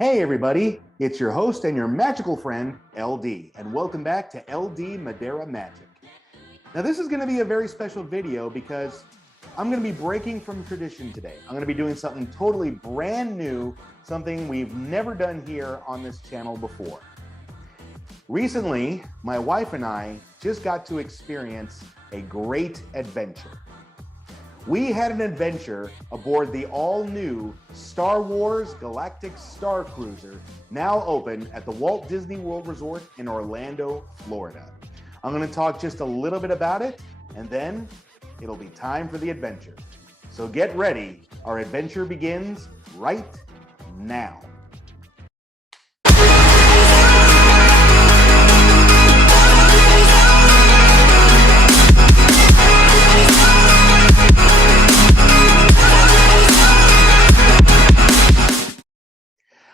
Hey everybody, it's your host and your magical friend, LD, and welcome back to LD Madera Magic. Now this is going to be a very special video because I'm going to be breaking from tradition today. I'm going to be doing something totally brand new, something we've never done here on this channel before. Recently, my wife and I just got to experience a great adventure. We had an adventure aboard the all-new Star Wars Galactic Starcruiser, now open at the Walt Disney World Resort in Orlando, Florida. I'm going to talk just a little bit about it, and then it'll be time for the adventure. So get ready. Our adventure begins right now.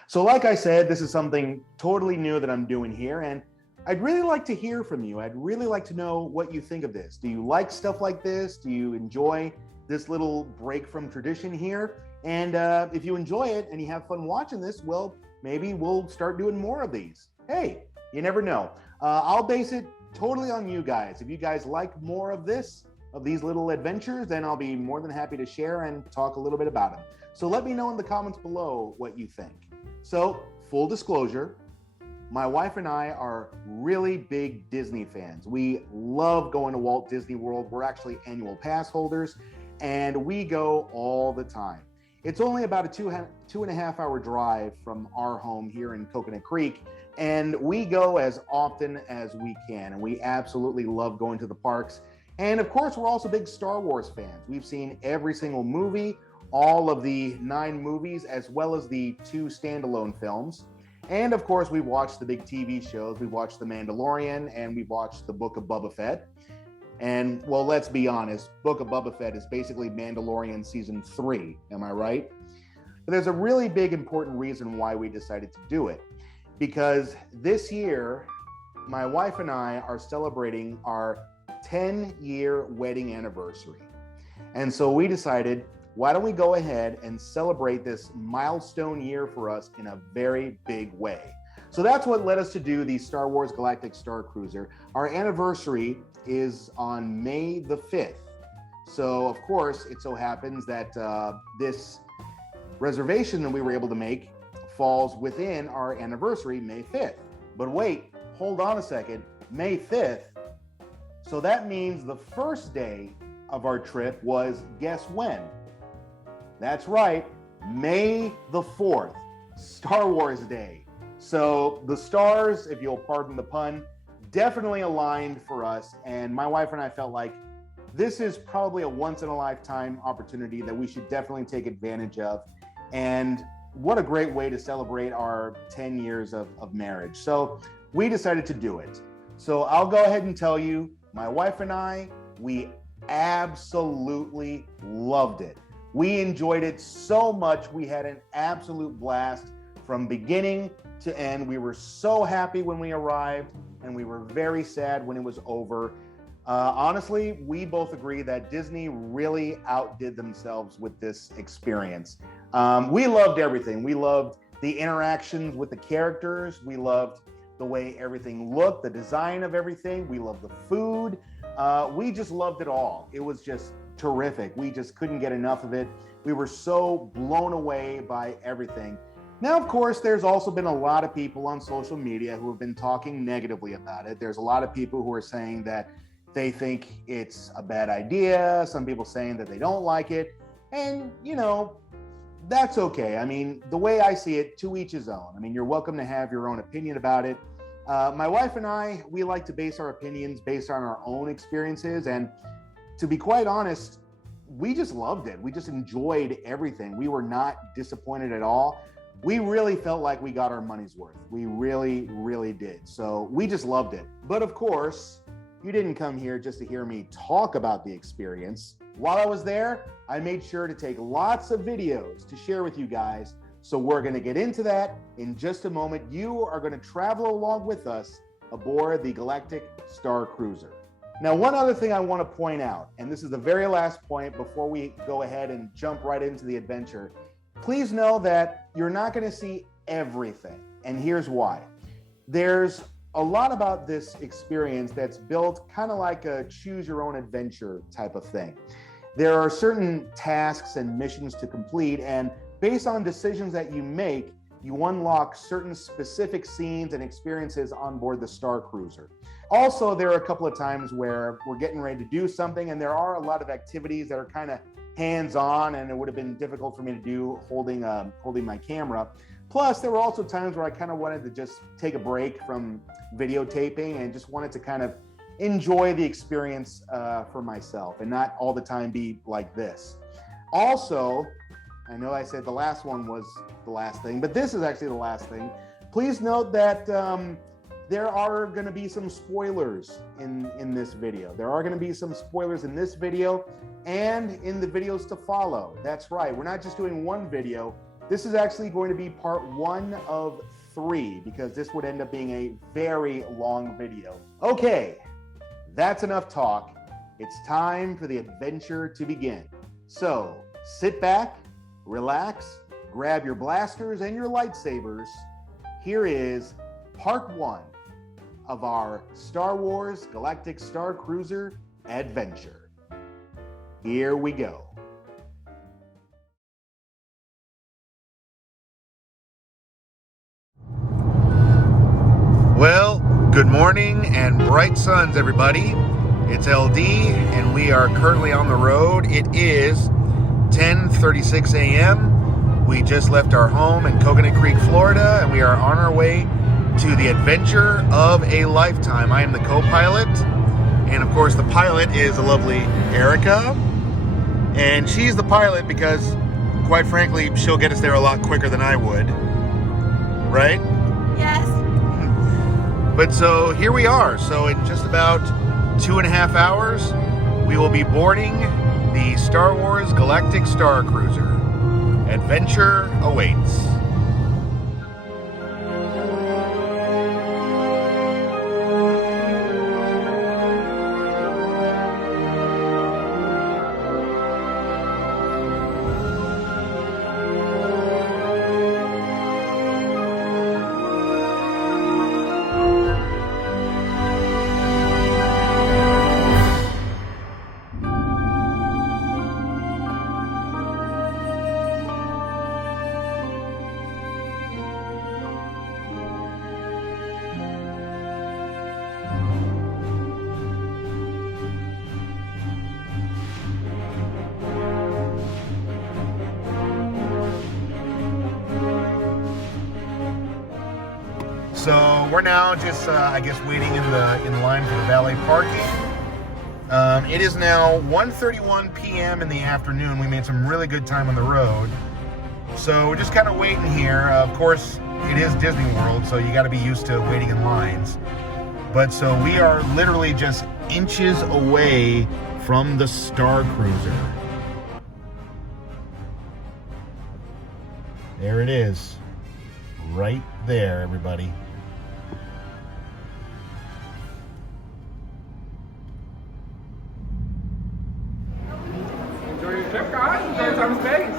So like I said, this is something totally new that I'm doing here, and I'd really like to hear from you. I'd really like to know what you think of this. Do you like stuff like this? Do you enjoy this little break from tradition here? And if you enjoy it and you have fun watching this, well, maybe we'll start doing more of these. Hey, you never know. I'll base it totally on you guys. If you guys like more of this, of these little adventures, then I'll be more than happy to share and talk a little bit about them. So let me know in the comments below what you think. So, full disclosure, my wife and I are really big Disney fans. We love going to Walt Disney World. We're actually annual pass holders, and we go all the time. It's only about a two and a half hour drive from our home here in Coconut Creek, and we go as often as we can, and we absolutely love going to the parks. And of course, we're also big Star Wars fans. We've seen every single movie, all of the 9 movies, as well as the 2 standalone films. And of course, we've watched the big TV shows. We've watched The Mandalorian and we've watched the Book of Boba Fett. And well, let's be honest, Book of Boba Fett is basically Mandalorian season 3, am I right? But there's a really big important reason why we decided to do it. Because this year, my wife and I are celebrating our 10-year wedding anniversary. And so we decided, why don't we go ahead and celebrate this milestone year for us in a very big way? So that's what led us to do the Star Wars Galactic Starcruiser. Our anniversary is on May the 5th. So of course, it so happens that this reservation that we were able to make falls within our anniversary, May 5th. But wait, hold on a second, May 5th. So that means the first day of our trip was, guess when? That's right, May the 4th, Star Wars Day. So the stars, if you'll pardon the pun, definitely aligned for us. And my wife and I felt like this is probably a once in a lifetime opportunity that we should definitely take advantage of. And what a great way to celebrate our 10 years of marriage. So we decided to do it. So I'll go ahead and tell you, my wife and I, we absolutely loved it. We enjoyed it so much. We had an absolute blast from beginning to end. We were so happy when we arrived, and we were very sad when it was over. Honestly, we both agree that Disney really outdid themselves with this experience. We loved everything. We loved the interactions with the characters. We loved the way everything looked, the design of everything. We loved the food. We just loved it all. It was just terrific. We just couldn't get enough of it. We were so blown away by everything. Now, of course, there's also been a lot of people on social media who have been talking negatively about it. There's a lot of people who are saying that they think it's a bad idea. Some people saying that they don't like it. And, you know, that's okay. I mean, the way I see it, to each his own. I mean, you're welcome to have your own opinion about it. My wife and I, we like to base our opinions based on our own experiences. And to be quite honest, we just loved it. We just enjoyed everything. We were not disappointed at all. We really felt like we got our money's worth. We really, really did. So we just loved it. But of course, you didn't come here just to hear me talk about the experience. While I was there, I made sure to take lots of videos to share with you guys. So we're going to get into that in just a moment. You are going to travel along with us aboard the Galactic Starcruiser. Now, one other thing I want to point out, and this is the very last point before we go ahead and jump right into the adventure. Please know that you're not going to see everything. And here's why. There's a lot about this experience that's built kind of like a choose your own adventure type of thing. There are certain tasks and missions to complete, and based on decisions that you make, you unlock certain specific scenes and experiences on board the Starcruiser. Also, there are a couple of times where we're getting ready to do something, and there are a lot of activities that are kind of hands-on, and it would have been difficult for me to do holding my camera. Plus, there were also times where I kind of wanted to just take a break from videotaping and just wanted to kind of enjoy the experience for myself and not all the time be like this. Also, I know I said the last one was the last thing, but this is actually the last thing. Please note that there are going to be some spoilers in this video. There are going to be some spoilers in this video and in the videos to follow. That's right. We're not just doing one video. This is actually going to be part 1 of 3 because this would end up being a very long video. Okay, that's enough talk. It's time for the adventure to begin. So sit back, relax, grab your blasters and your lightsabers. Here is part 1 of our Star Wars Galactic Starcruiser adventure. Here we go. Well, good morning and bright suns, everybody. It's LD, and we are currently on the road. It is 10:36 a.m. We just left our home in Coconut Creek, Florida, and we are on our way to the adventure of a lifetime. I am the co-pilot, and of course the pilot is the lovely Erica, and she's the pilot because, quite frankly, she'll get us there a lot quicker than I would, right? Yes. But so here we are. So in just about 2.5 hours, we will be boarding the Star Wars Galactic Starcruiser. Adventure awaits. So we're now just, I guess, waiting in line for the valet parking. It is now 1:31 p.m. in the afternoon. We made some really good time on the road. So we're just kind of waiting here. Of course, it is Disney World, so you got to be used to waiting in lines. But so we are literally just inches away from the Starcruiser. There it is. Right there, everybody. Enjoy your trip, guys. Enjoy your time in space.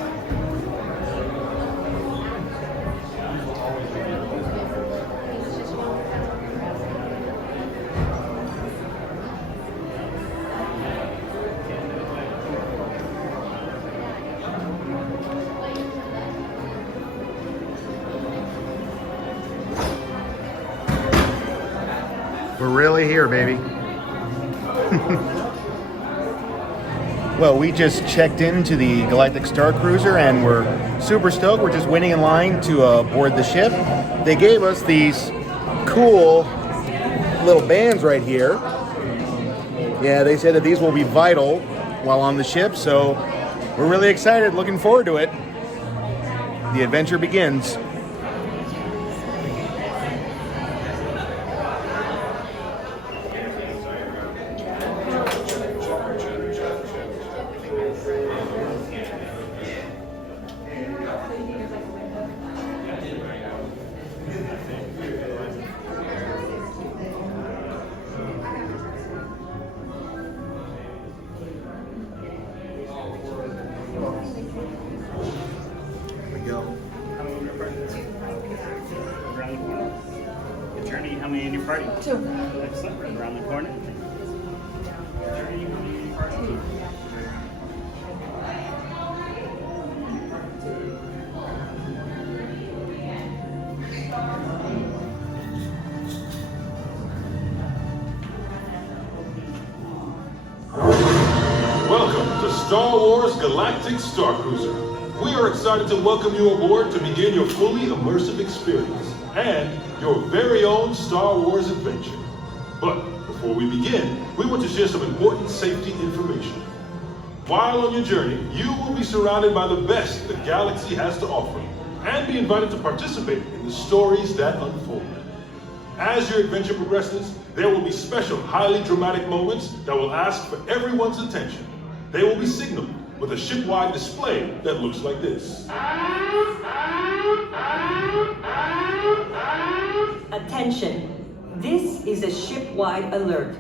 We're really here, baby. Well, we just checked into the Galactic Starcruiser and we're super stoked. We're just waiting in line to board the ship. They gave us these cool little bands right here. Yeah, they said that these will be vital while on the ship, so we're really excited, looking forward to it. The adventure begins. many in your party? 2. Excellent. Around the corner. Welcome to Star Wars Galactic Starcruiser. We are excited to welcome you aboard to begin your fully immersive experience and your very own Star Wars adventure. But before we begin, we want to share some important safety information. While on your journey, you will be surrounded by the best the galaxy has to offer and be invited to participate in the stories that unfold. As your adventure progresses, there will be special, highly dramatic moments that will ask for everyone's attention. They will be signaled with a ship-wide display that looks like this. Attention, this is a ship-wide alert.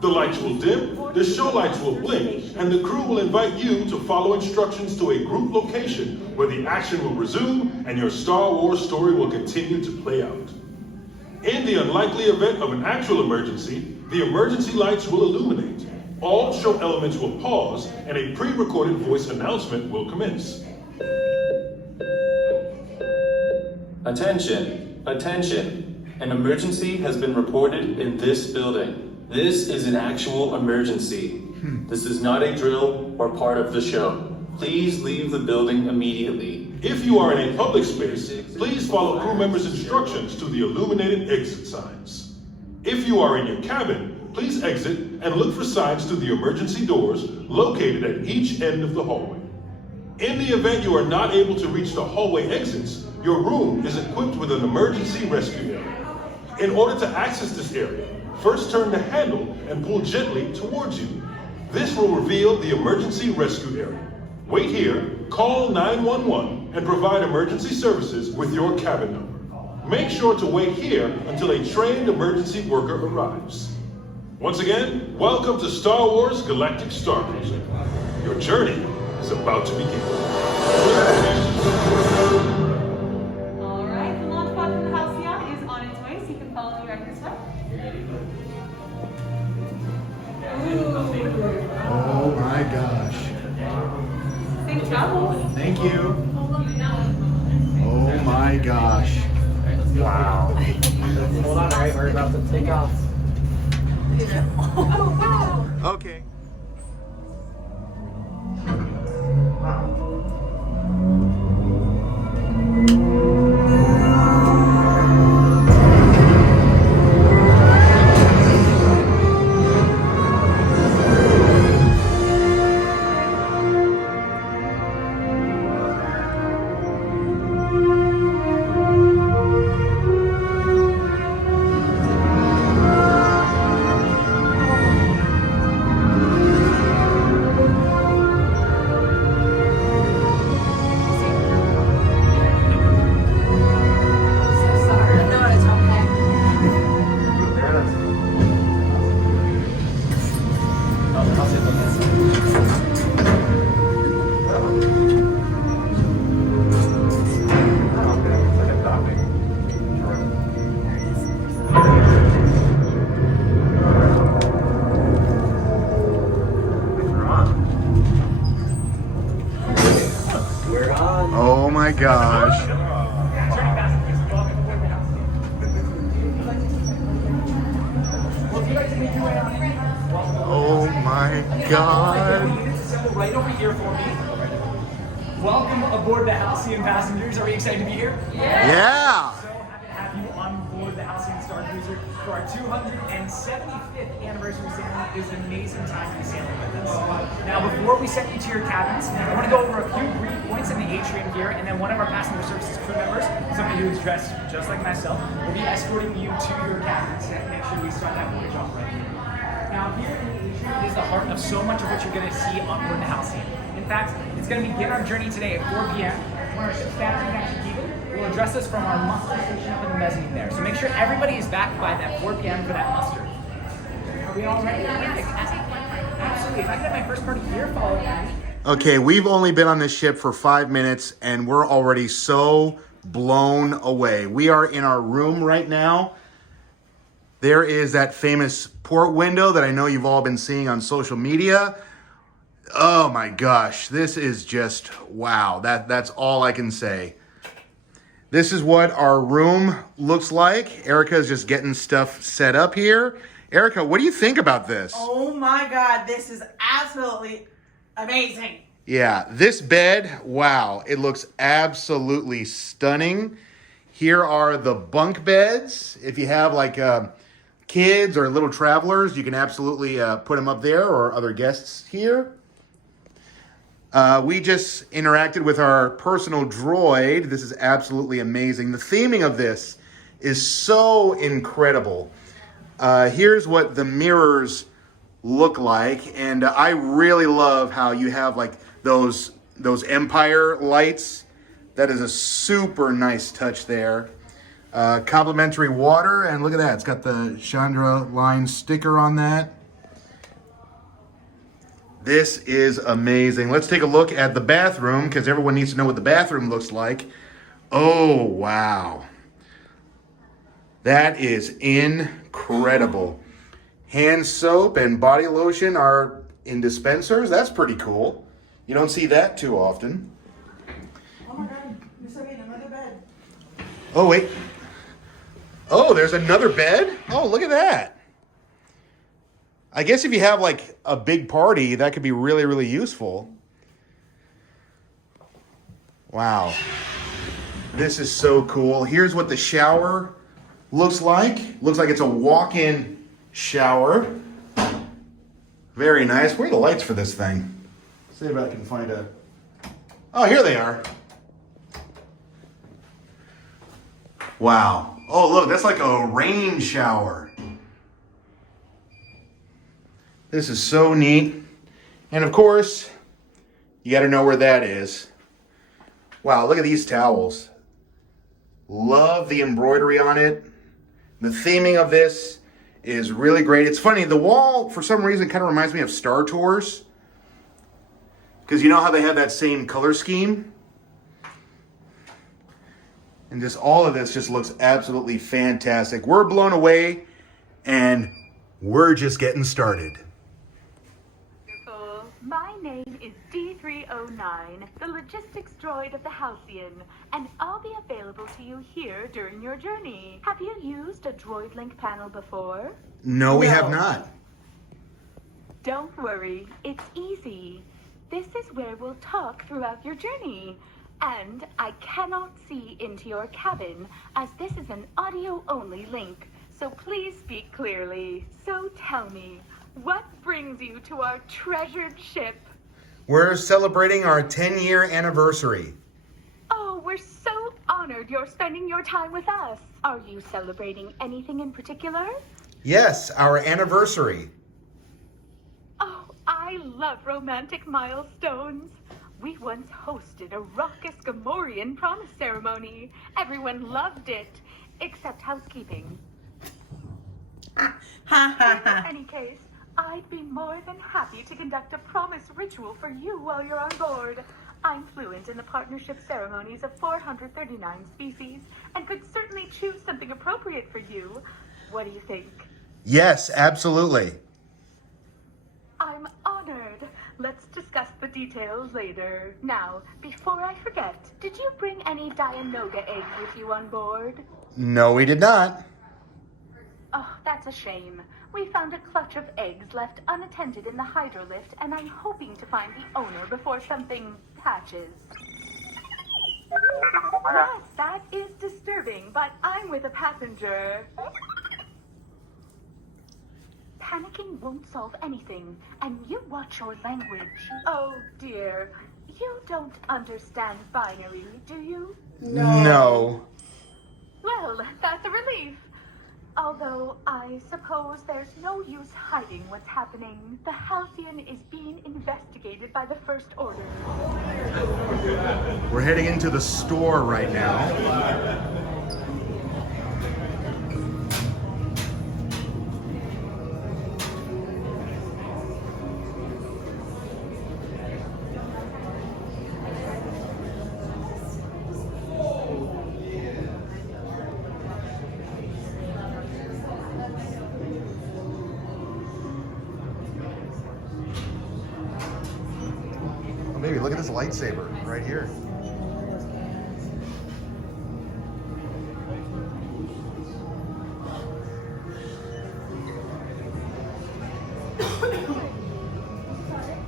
The lights will dim, the show lights will blink, and the crew will invite you to follow instructions to a group location where the action will resume and your Star Wars story will continue to play out. In the unlikely event of an actual emergency, the emergency lights will illuminate. All show elements will pause, and a pre-recorded voice announcement will commence. Attention, attention. An emergency has been reported in this building. This is an actual emergency. This is not a drill or part of the show. Please leave the building immediately. If you are in a public space, please follow crew members' instructions to the illuminated exit signs. If you are in your cabin, please exit and look for signs to the emergency doors located at each end of the hallway. In the event you are not able to reach the hallway exits, your room is equipped with an emergency rescue area. In order to access this area, first turn the handle and pull gently towards you. This will reveal the emergency rescue area. Wait here, call 911, and provide emergency services with your cabin number. Make sure to wait here until a trained emergency worker arrives. Once again, welcome to Star Wars Galactic Starcruiser. Your journey is about to begin. All right, the launch pod from the Halcyon is on its way, so you can follow me right this way. Oh my gosh. Safe travels. Thank you. Oh my gosh. Wow. Hold on, alright, we're about to take off. Okay. Oh my gosh. Oh my god. Right over here for me. Welcome aboard the Halcyon passengers. Are we excited to be here? Yeah. So happy to have you on board the Halcyon Starcruiser for our 275th anniversary sailing. It was an amazing time to be sailing with us. Now, before we send you to your cabins, I want to go over a few brief points in the atrium here, and then one of our passenger services crew members, somebody who is dressed just like myself, will be escorting you to your cabins and make sure we start that voyage off right here. Now, here in the atrium is the heart of so much of what you're going to see on board the Halcyon. In fact, it's going to begin our journey today at 4 p.m. when our ship's battery connection keeping will address us from our muster station up in the mezzanine there. So make sure everybody is back by that 4 p.m. for that muster. Are we all ready? Absolutely. If I could have my first party here followed by. Okay, we've only been on this ship for 5 minutes and we're already so blown away. We are in our room right now. There is that famous port window that I know you've all been seeing on social media. Oh my gosh, this is just wow. That's all I can say. This is what our room looks like. Erica's just getting stuff set up here. Erica, what do you think about this? Oh my God, this is absolutely amazing. Yeah, this bed, wow, it looks absolutely stunning. Here are the bunk beds. If you have like kids or little travelers, you can absolutely put them up there, or other guests here. We just interacted with our personal droid. This is absolutely amazing. The theming of this is so incredible. Here's what the mirrors look like, and I really love how you have like those Empire lights. That is a super nice touch there. Complimentary water, and look at that. It's got the Chandrila line sticker on that. This is amazing. Let's take a look at the bathroom, because everyone needs to know what the bathroom looks like. Oh, wow. That is incredible. Hand soap and body lotion are in dispensers. That's pretty cool. You don't see that too often. Oh my God, there's another bed. Oh, wait. Oh, there's another bed? Oh, look at that. I guess if you have like a big party, that could be really, really useful. Wow. This is so cool. Here's what the shower looks like. Looks like it's a walk-in shower. Very nice. Where are the lights for this thing? See if I can find a... Oh, here they are. Wow. Oh, look, that's like a rain shower. This is so neat. And of course, you got to know where that is. Wow, look at these towels. Love the embroidery on it. The theming of this is really great. It's funny, the wall, for some reason, kind of reminds me of Star Tours. Because you know how they have that same color scheme? And just all of this just looks absolutely fantastic. We're blown away, and we're just getting started. My name is D309, the logistics droid of the Halcyon, and I'll be available to you here during your journey. Have you used a droid link panel before? No, we have not. Don't worry, it's easy. This is where we'll talk throughout your journey. And I cannot see into your cabin, as this is an audio-only link, so please speak clearly. So tell me, what brings you to our treasured ship? We're celebrating our 10-year anniversary. Oh, we're so honored you're spending your time with us. Are you celebrating anything in particular? Yes, our anniversary. Oh, I love romantic milestones. We once hosted a raucous Gamorrean promise ceremony. Everyone loved it, except housekeeping. In any case, I'd be more than happy to conduct a promise ritual for you while you're on board. I'm fluent in the partnership ceremonies of 439 species and could certainly choose something appropriate for you. What do you think? Yes, absolutely. I'm honored. Let's discuss the details later. Now, before I forget, did you bring any Dianoga eggs with you on board? No, we did not. Oh, that's a shame. We found a clutch of eggs left unattended in the hydrolift, and I'm hoping to find the owner before something hatches. Yes, that is disturbing, but I'm with a passenger. Panicking won't solve anything, and you watch your language. Oh dear, you don't understand binary, do you? No. Well, that's a relief. Although, I suppose there's no use hiding what's happening. The Halcyon is being investigated by the First Order. We're heading into the store right now. Baby, look at this lightsaber right here.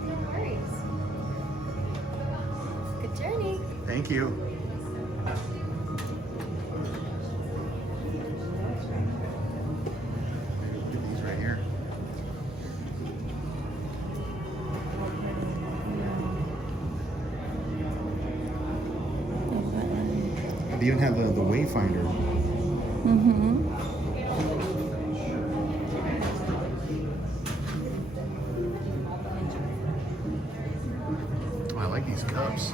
No worries. Good journey. Thank you. Look at these right here. They even have the wayfinder. Mm-hmm. Oh, I like these cups.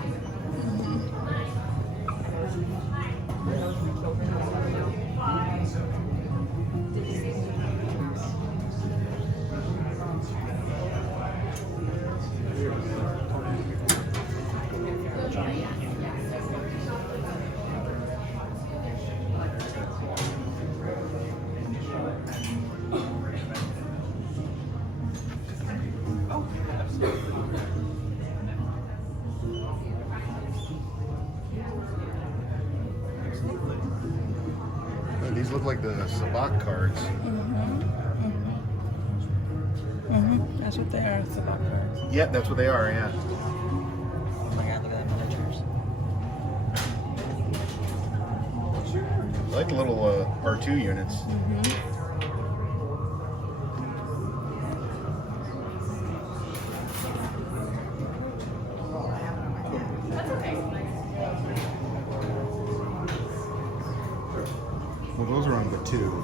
These look like the Sabacc cards. That's what they are, Sabacc cards. Yeah, that's what they are, yeah. Oh my god, look at that miniatures. I like the little R2 units. Well, those are on the 2.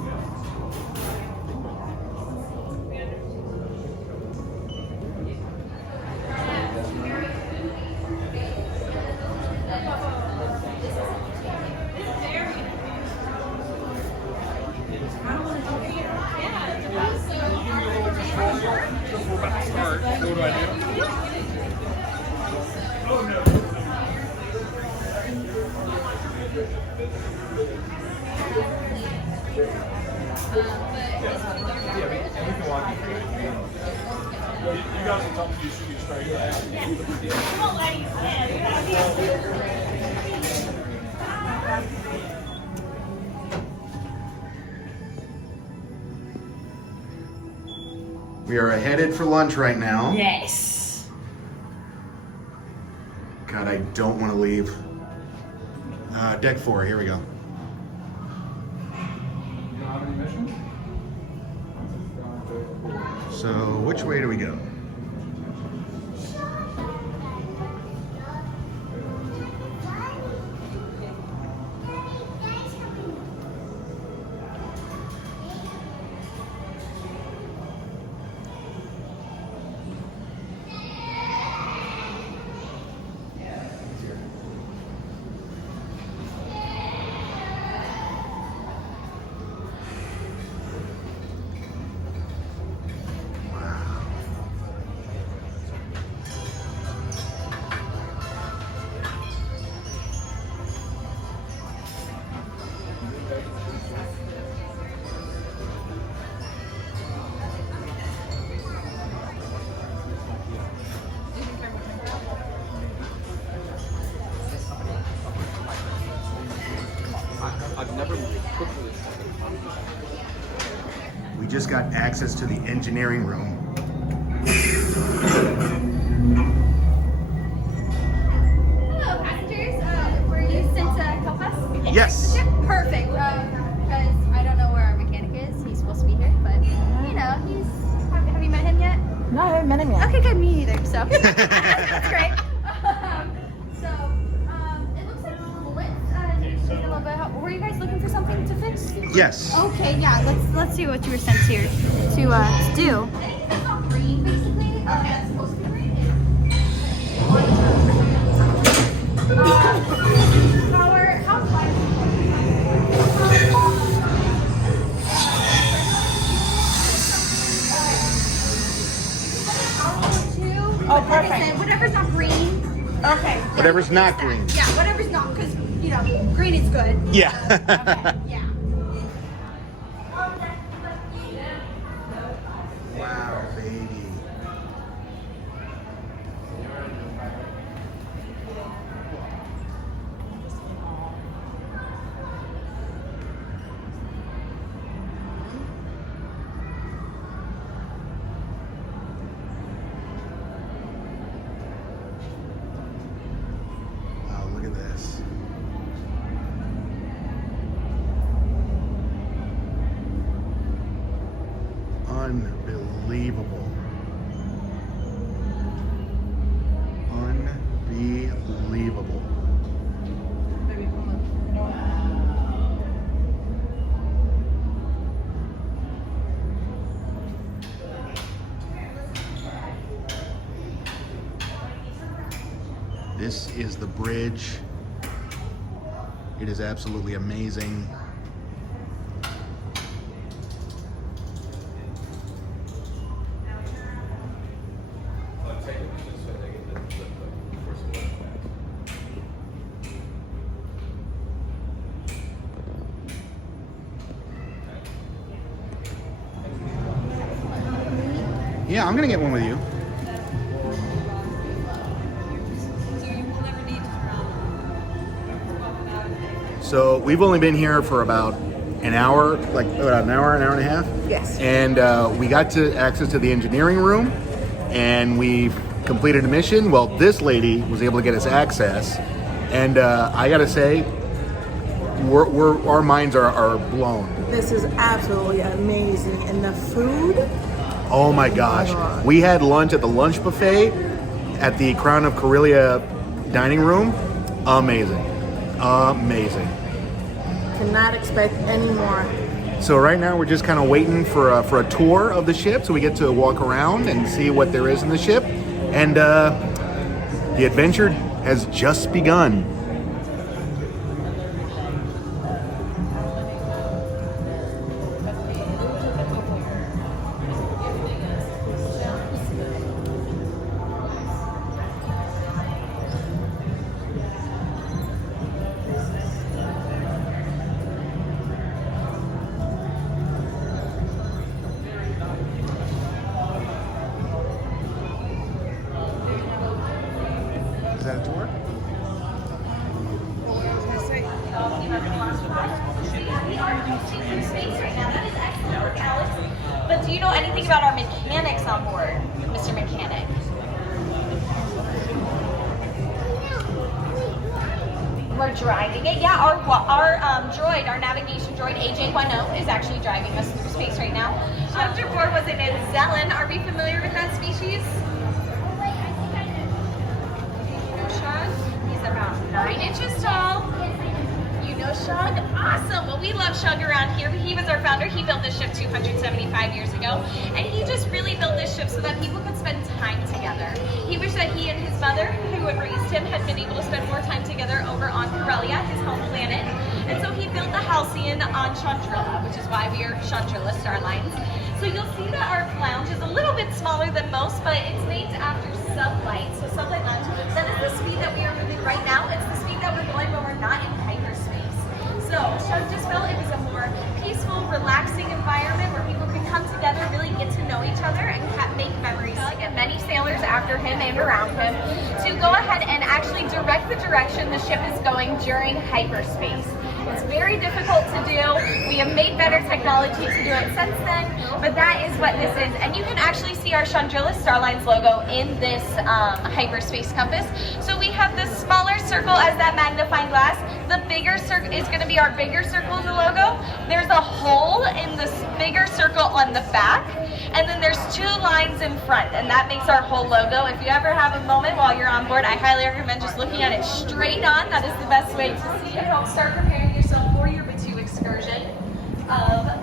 We are headed for lunch right now. Yes. God, I don't want to leave. Deck 4, here we go. So, which way do we go? We just got access to the engineering room. Hello, passengers. Were you sent to help us? Yes. Perfect. Because I don't know where our mechanic is. He's supposed to be here, but you know, he's. Have you met him yet? No, I haven't met him yet. Okay, good. Me either. So that's great. It looks like Blitz needs a little bit of help. Were you guys looking for something to fix? Yes. Okay, yeah. Let's see what you were sent here to do. It's not green, basically. Okay, it's supposed to be green. How's life? Oh, perfect. Like I said, whatever's not green. Okay. Whatever's not green. Yeah, whatever's not, because, you know, green is good. Yeah. Okay, yeah. Wow, baby. Unbelievable. Unbelievable. This is the bridge. It is absolutely amazing. Yeah, I'm gonna get one with you. So we've only been here for about an hour, like about an hour and a half. Yes. And we got to access to the engineering room, and we've completed a mission. Well, this lady was able to get us access, and I gotta say, our minds are blown. This is absolutely amazing. And the food? Oh my gosh. We had lunch at the lunch buffet at the Crown of Corellia dining room. Amazing. Amazing. Cannot expect any more. So right now we're just kind of waiting for a tour of the ship, so we get to walk around and see what there is in the ship. And the adventure has just begun. Is that a tour? But do you know anything about our mechanics on board, Mr. Mechanic? We're driving it. Yeah, our droid, our navigation droid, AJ10, is actually driving us through space right now. Chapter 4 was in Zelen. Are we familiar with that species? Sean? He's about 9 inches tall. You know Sean? Awesome. Well, we love Sean around here. He was our founder. He built this ship 275 years ago. And he just really built this ship so that people could spend time together. He wished that he and his mother, who had raised him, had been able to spend more time together over on Corellia, his home planet. And so he built the Halcyon on Chandrila, which is why we are Chandrila Starlines. So you'll see that our lounge is a little bit smaller than most, but it's named after Sublight. So Sublight Lounge, that is the speed that we are moving right now. It's the speed that we're going when we're not in hyperspace. So Sean just felt it was a more peaceful, relaxing environment where people could come together, really get to know each other, and make memories. And many sailors after him and around him to go ahead and actually direct the direction the ship is going during hyperspace. It's very difficult to do. We have made better technology to do it since then, but that is what this is. And you can actually see our Chandrila Starlines logo in this hyperspace compass. So we have the smaller circle as that magnifying glass. The bigger circle is going to be our bigger circle in the logo. There's a hole in this bigger circle on the back, and then there's 2 lines in front, and that makes our whole logo. If you ever have a moment while you're on board, I highly recommend just looking at it straight on. That is the best way to see it. Help start preparing yourself for your Batu excursion. Wow.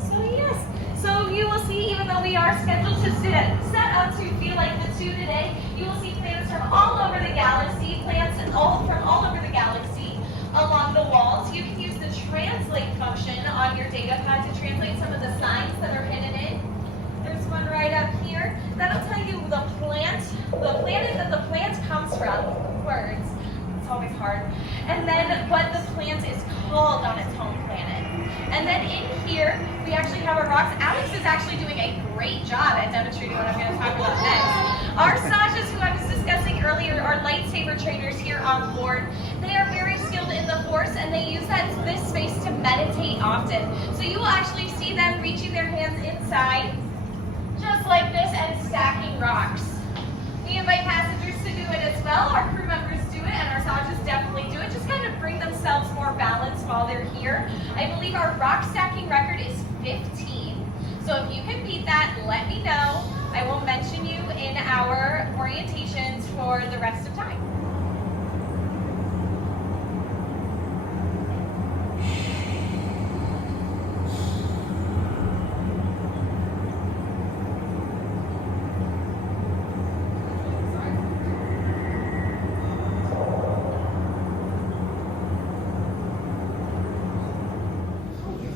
So yes, so you will see, even though we are scheduled to set up to feel like Batu today, you will see plants from all over the galaxy, plants from all over the galaxy along the walls. You can use the translate function on your data pad to translate some of the signs that are hidden in. There's one right up here. That'll tell you the planet that the plant comes from. Words. It's always hard. And then what the plant is called on its home planet. And then in here, we actually have our rocks. Alex is actually doing a great job at demonstrating what I'm going to talk about next. Our Sajas, who I was discussing earlier, are lightsaber trainers here on board. They are very skilled in the Force, and they use this space to meditate often. So you will actually see them reaching their hands inside, just like this, and stacking rocks. We invite passengers to do it as well. Our crew members do it, and our Sajas definitely do it. Just kind of bring themselves more balance while they're here. I believe our rock stacking record is 15. our orientations for the rest of time.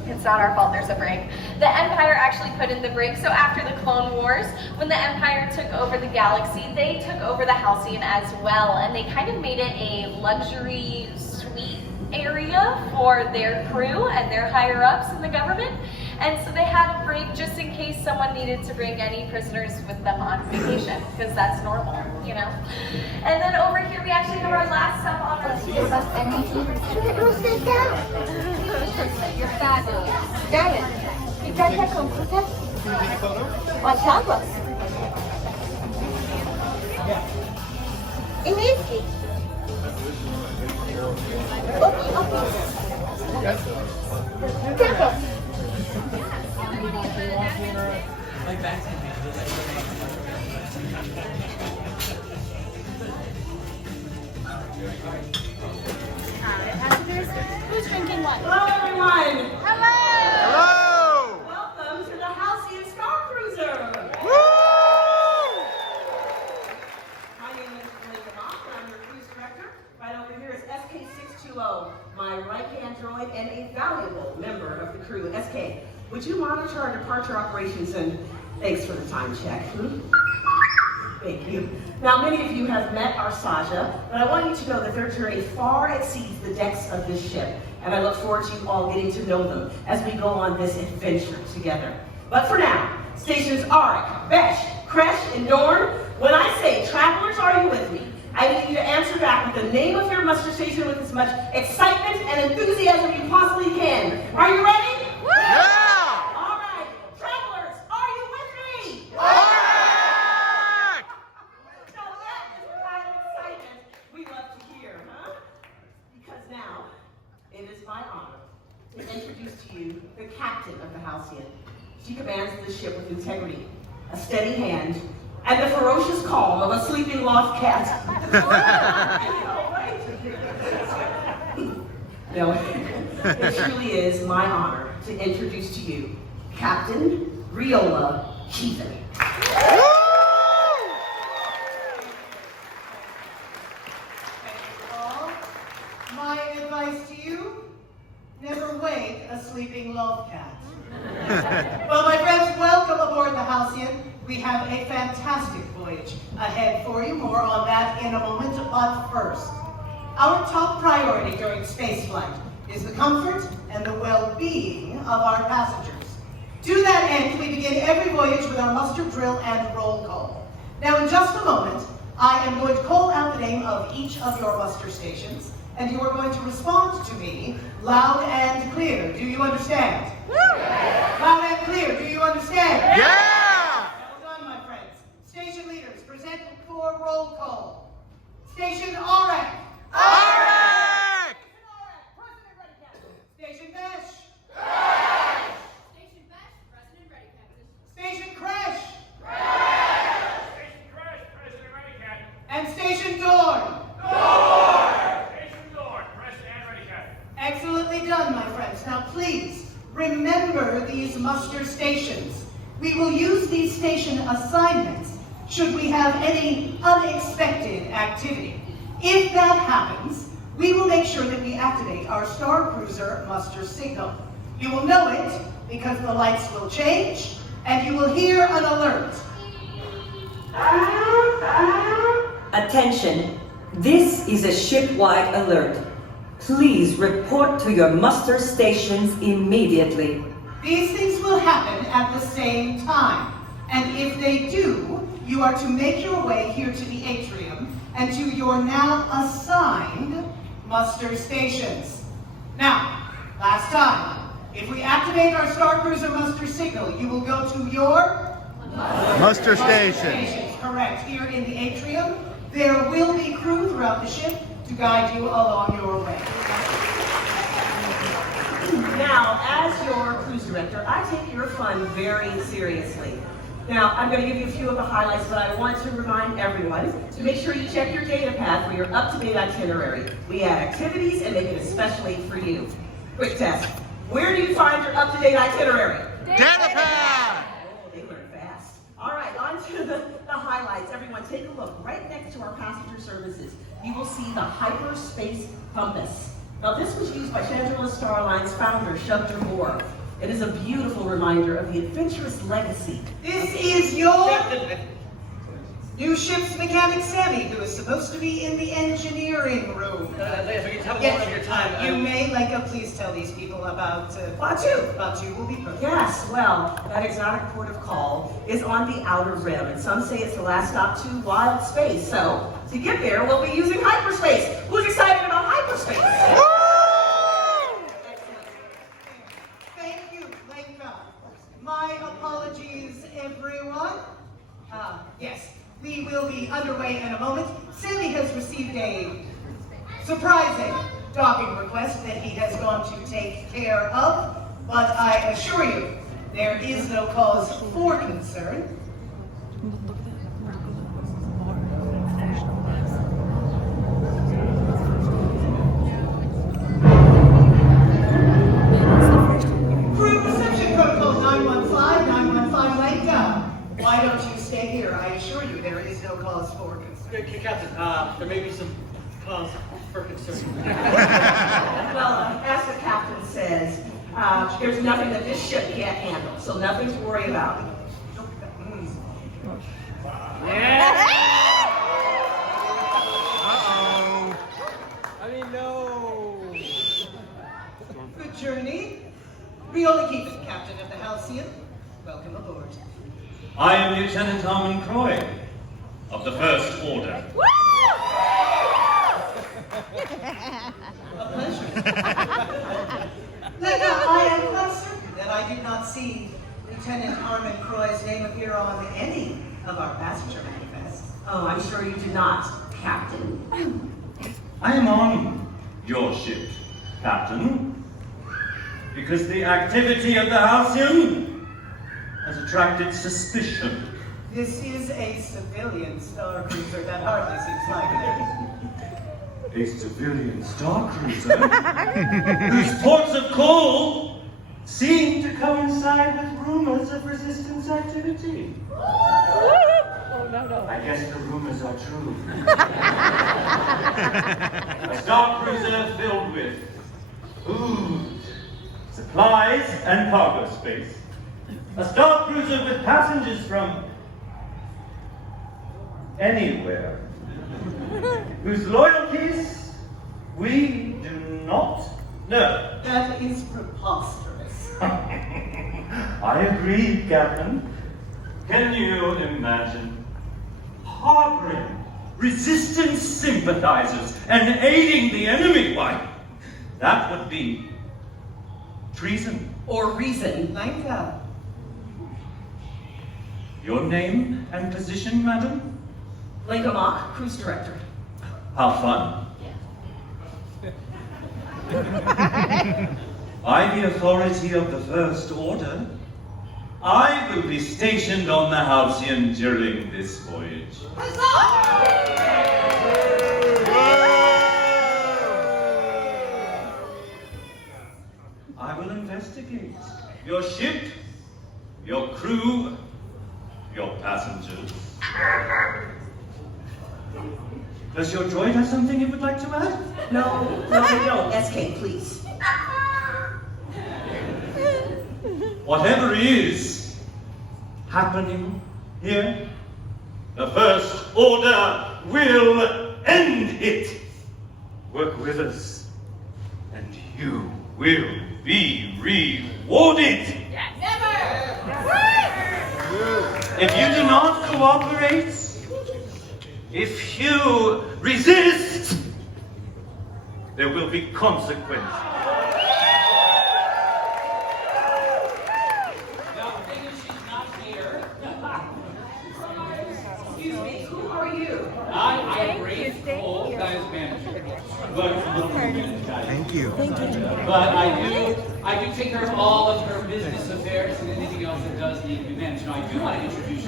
It's not our fault there's a break. The Empire actually put in the break, so after the Clone Wars, when the Empire took over the galaxy, they took over the Halcyon as well, and they kind of made it a luxury suite area for their crew and their higher-ups in the government. And so they had a break just in case someone needed to bring any prisoners with them on vacation, because that's normal, you know. And then over here we actually have our last stop on our tour. You're fabulous. Gaya, you got that computer? What's that? Easy. Okay. Passengers, who's drinking what? Hello, everyone. Hello! Hello! Welcome to the Halcyon Starcruiser. Woo! My name is Linda Mock, and I'm your cruise director. Right over here is SK620, my right-hand droid and a valuable member of the crew. SK, would you monitor our departure operations, and thanks for the time check. Thank you. Now, many of you have met our Saja, but I want you to know that their journey far exceeds the decks of this ship, and I look forward to you all getting to know them as we go on this adventure together. But for now, stations Auric, Besh, Kresh, and Dorn, when I say travelers, are you with me? I need you to answer back with the name of your muster station with as much excitement and enthusiasm you possibly can. Are you ready? Yeah! All right, travelers, are you with me? Auric! Now that is the kind of excitement we love to hear, huh? Because now, it is my honor to introduce to you the captain of the Halcyon. She commands the ship with integrity, a steady hand, and the ferocious calm of a sleeping loft cat. No, it truly is my honor to introduce to you Captain Riola Keevan. My advice to you, never wake a sleeping loft cat. Well, my friends, welcome aboard the Halcyon. We have a fantastic voyage ahead for you. More on that in a moment, but first, our top priority during spaceflight is the comfort and the well-being of our passengers. To that end, we begin every voyage with our muster drill and roll call. Now, in just a moment, I am going to call out the name of each of your muster stations, and you are going to respond to me loud and clear. Do you understand? Yeah. Loud and clear. Do you understand? Yeah! Well done, my friends. Station leaders, present for roll call. Station Auric. Auric! President ready, Captain. Station Besh. Crash! Station Besh, President ready, Captain. Station Kresh. Crash! Station Crash, President ready, Captain. And Station Dorn. Station Dorn, President and ready, Captain. Excellently done, my friends. Now please, remember these muster stations. We will use these station assignments should we have any unexpected activity. If that happens, we will make sure that we activate our Starcruiser muster signal. You will know it because the lights will change and you will hear an alert. Attention, this is a ship-wide alert. Please report to your muster stations immediately. These things will happen at the same time, and if they do, you are to make your way here to the Atrium and to your now assigned muster stations. Now, last time, if we activate our Starcruiser muster signal, you will go to your Muster station. Correct. Here in the Atrium, there will be crew throughout the ship to guide you along your way. Now, as your cruise director, I take your fun very seriously. Now, I'm going to give you a few of the highlights, but I want to remind everyone to make sure you check your data pad for your up-to-date itinerary. We add activities and make it especially for you. Quick test. Where do you find your up-to-date itinerary? Data pad! Oh, they learn fast. All right, on to the highlights. Everyone, take a look. Right next to our passenger services, you will see the hyperspace compass. Now, this was used by Chandrila Star Alliance founder, Chandrila. It is a beautiful reminder of the adventurous legacy. This is your new ship's mechanic, Sammie, who is supposed to be in the engineering room. If we can have more of your time. You may, Leica, please tell these people about Batuu. Batuu will be perfect. Yes, well, that exotic port of call is on the outer rim, and some say it's the last stop to wild space. So, to get there, we'll be using hyperspace. Who's excited about hyperspace? Thank you, Leica. My apologies, everyone. Yes, we will be underway in a moment. Sammie has received a surprising docking request that he has gone to take care of, but I assure you, there is no cause for concern. Crew reception protocol 915, Leica. Why don't you stay here? I assure you, there is no cause for concern. Captain, there may be some cause for concern. Well, as the captain says, there's nothing that this ship can't handle, so nothing to worry about. Uh-oh. No. Good journey. Riola Keegan, captain of the Halcyon. Welcome aboard. I am Lieutenant Armin Croy of the First Order. A pleasure. Leica, I am quite certain that I did not see Lieutenant Armin Croy's name appear on any of our passenger manifests. Oh, I'm sure you do not, Captain. I am on your ship, Captain, because the activity of the Halcyon has attracted suspicion. This is a civilian starcruiser. That hardly seems like it. A civilian starcruiser whose ports of call seem to coincide with rumors of resistance activity. I guess the rumors are true. A starcruiser filled with food, supplies, and cargo space. A starcruiser with passengers from anywhere, whose loyalties we do not know. That is preposterous. I agree, Captain. Can you imagine harboring resistance sympathizers and aiding the enemy? Why, that would be treason. Or reason. Leica. Your name and position, madam? Leica Mock, cruise director. How fun. By the authority of the First Order, I will be stationed on the Halcyon during this voyage. I will investigate your ship, your crew, your passengers. Does your droid have something it would like to add? No, I don't. SK, please. Whatever is happening here, the First Order will end it. Work with us, and you will be rewarded. If you do not cooperate, if you resist, there will be consequences. Excuse me, who are you? I'm Raithe, Kole, Gaya's manager. Thank you. But I do take care of all of her business affairs and anything else that does need to be managed. Now, I do want to introduce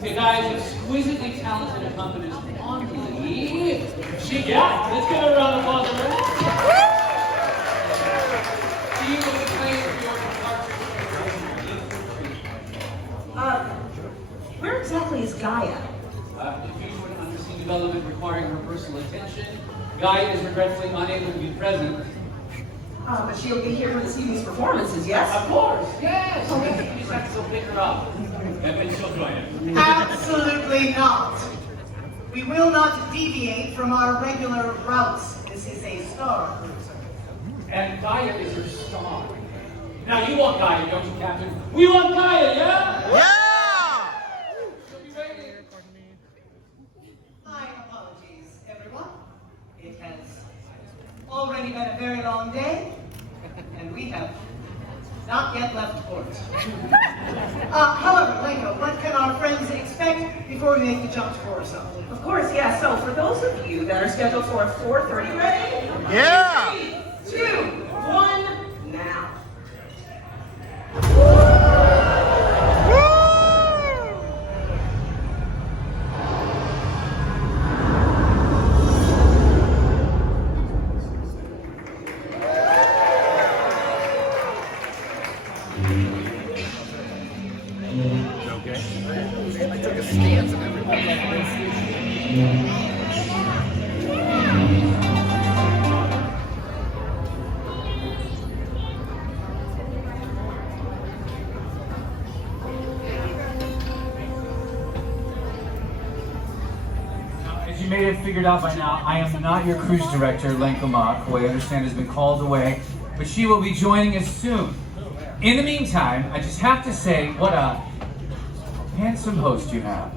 to Gaya's exquisitely talented accompanist, Ouannii. Yeah, let's give her a round of applause. She will explain your departure. Where exactly is Gaya? Due to an unforeseen development requiring her personal attention, Gaya is regretfully unable to be present. But she'll be here for this evening's performances, yes? Of course, yes. You just have to go pick her up. And then she'll join us. Absolutely not. We will not deviate from our regular routes. This is a Star Cruiser. And Gaya is her star. Now you want Gaya, don't you, Captain? We want Gaya, yeah? Yeah! She'll be waiting. My apologies, everyone. It has already been a very long day, and we have not yet left port. However, Lego, what can our friends expect before we make the jump to Coruscant? Of course, yeah. So for those of you that are scheduled for 4:30 ready? Yeah! 3, 2, 1, now. As you may have figured out by now, I am not your cruise director, Lenkomak, who I understand has been called away, but she will be joining us soon. In the meantime, I just have to say, what a handsome host you have.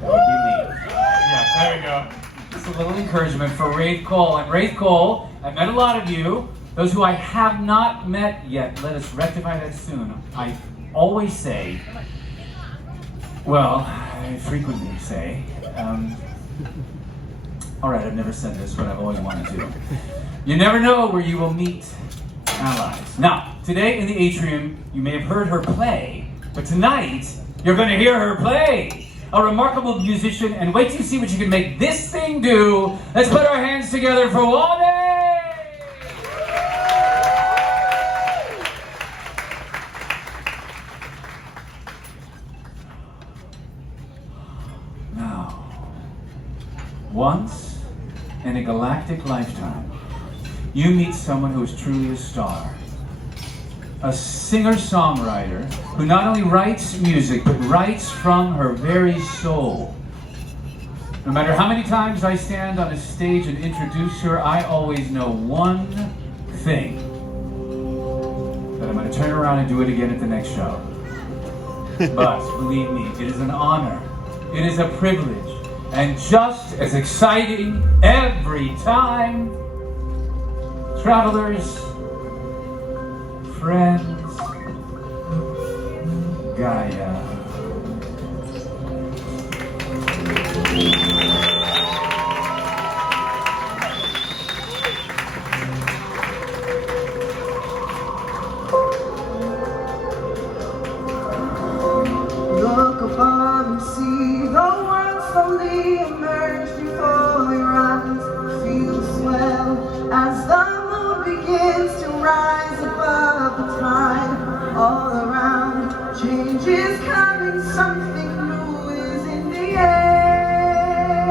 That would be me. Yeah, there we go. Just a little encouragement for Raithe Kole. And Raithe Kole, I've met a lot of you. Those who I have not met yet, let us rectify that soon. I always say, well, I frequently say, all right, I've never said this, but I've always wanted to. You never know where you will meet allies. Now, today in the Atrium, you may have heard her play, but tonight, you're going to hear her play. A remarkable musician, and wait till you see what you can make this thing do. Let's put our hands together for Ouannii! Now, once in a galactic lifetime, you meet someone who is truly a star. A singer-songwriter who not only writes music, but writes from her very soul. No matter how many times I stand on a stage and introduce her, I always know one thing. That I'm going to turn around and do it again at the next show. But believe me, it is an honor. It is a privilege. And just as exciting every time. Travelers, friends, Gaya. Look above and see the world slowly emerge before your eyes. Feel the swell as the begins to rise above the tide. All around, change is coming, something new is in the air.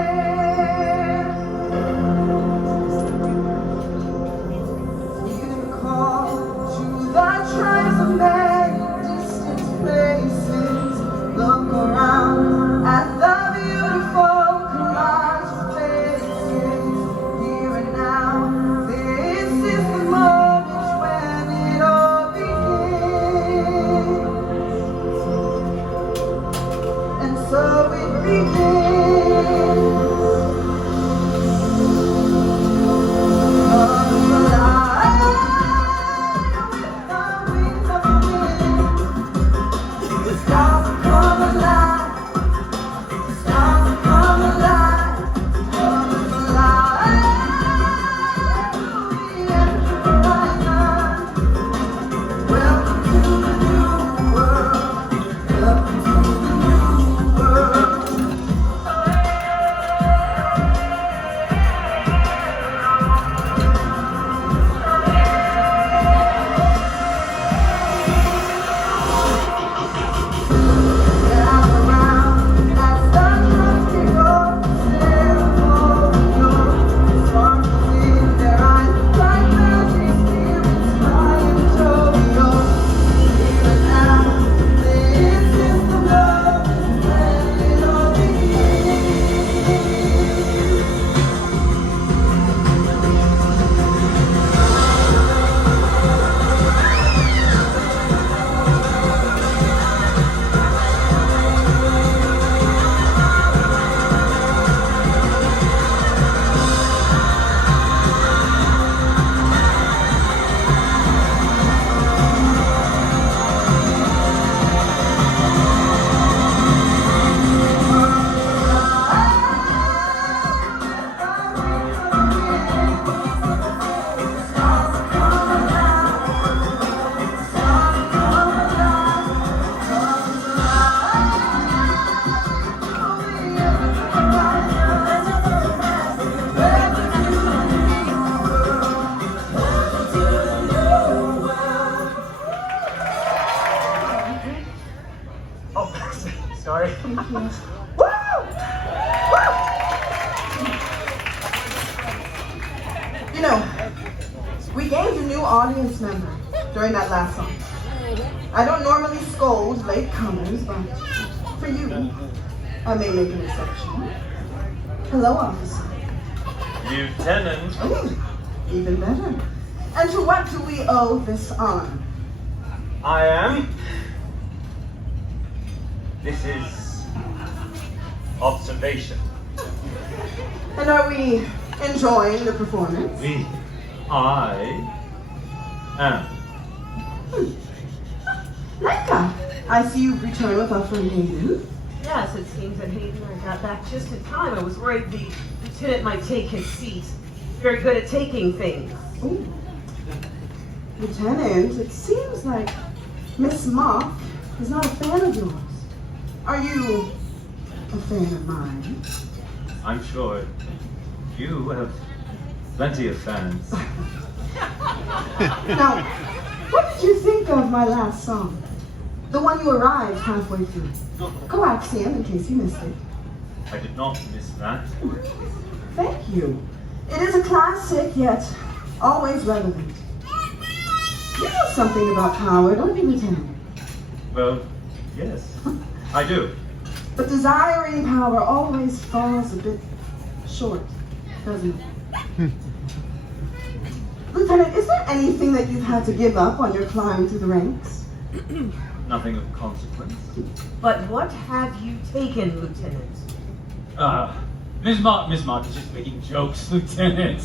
audience member during that last song. I don't normally scold latecomers, but for you, I may make an exception. Hello, officer. Lieutenant. Oh, even better. And to what do we owe this honor? I am. This is observation. And are we enjoying the performance? I am. Leica, I see you've returned with our friend Hayden. Yes, it seems that Hayden and I got back just in time. I was worried the lieutenant might take his seat. Very good at taking things. Ooh. Lieutenant, it seems like Miss Moth is not a fan of yours. Are you a fan of mine? I'm sure you have plenty of fans. Now, what did you think of my last song? The one you arrived halfway through. Coaxium, in case you missed it. I did not miss that. Thank you. It is a classic, yet always relevant. You know something about power, don't you, Lieutenant? Well, yes, I do. But desiring power always falls a bit short, doesn't it? Lieutenant, is there anything that you've had to give up on your climb through the ranks? Nothing of consequence. But what have you taken, Lieutenant? Miss Mott is just making jokes, Lieutenant.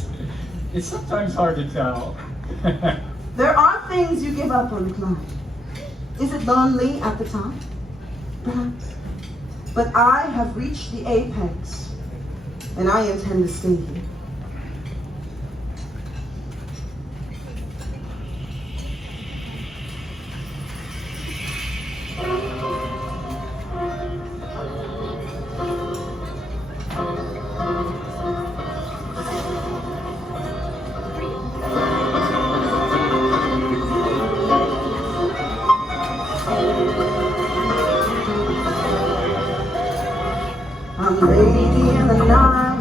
It's sometimes hard to tell. There are things you give up on the climb. Is it lonely at the top? Perhaps. But I have reached the apex, and I intend to stay here. I'm lady in the night,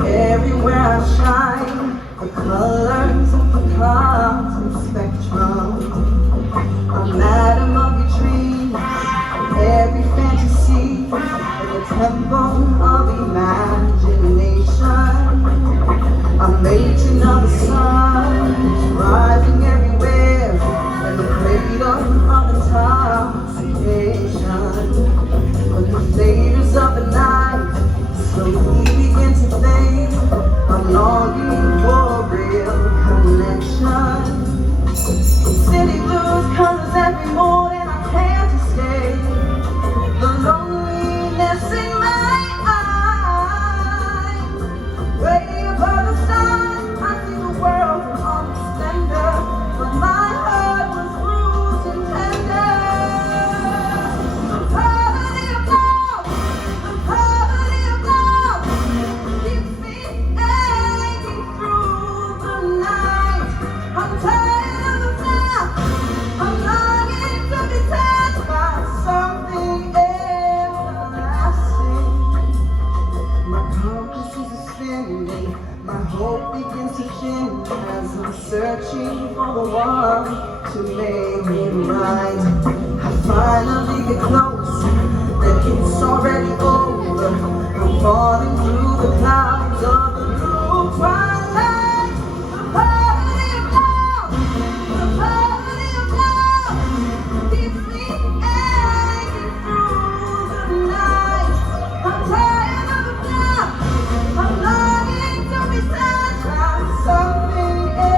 everywhere I shine, the colors of the cosmic spectrum. I'm madam of your dreams, every fantasy, in the temple of imagination. I'm matron of the sun, rising everywhere, in the cradle of intoxication. But the flavors of the night slowly begin to fade. I'm longing for a real connection. City blues colors every morning, I can't escape the loneliness in my eyes. Way above the sun, I see the world in all its splendor, but my heart was bruised and tender. Searching for the one to make me right. I finally get close, then it's already over. I'm falling through the clouds of the blue twilight. The poverty of love, the poverty of love keeps me aching through the night. I'm tired of the cloud, I'm longing to be touched by something else.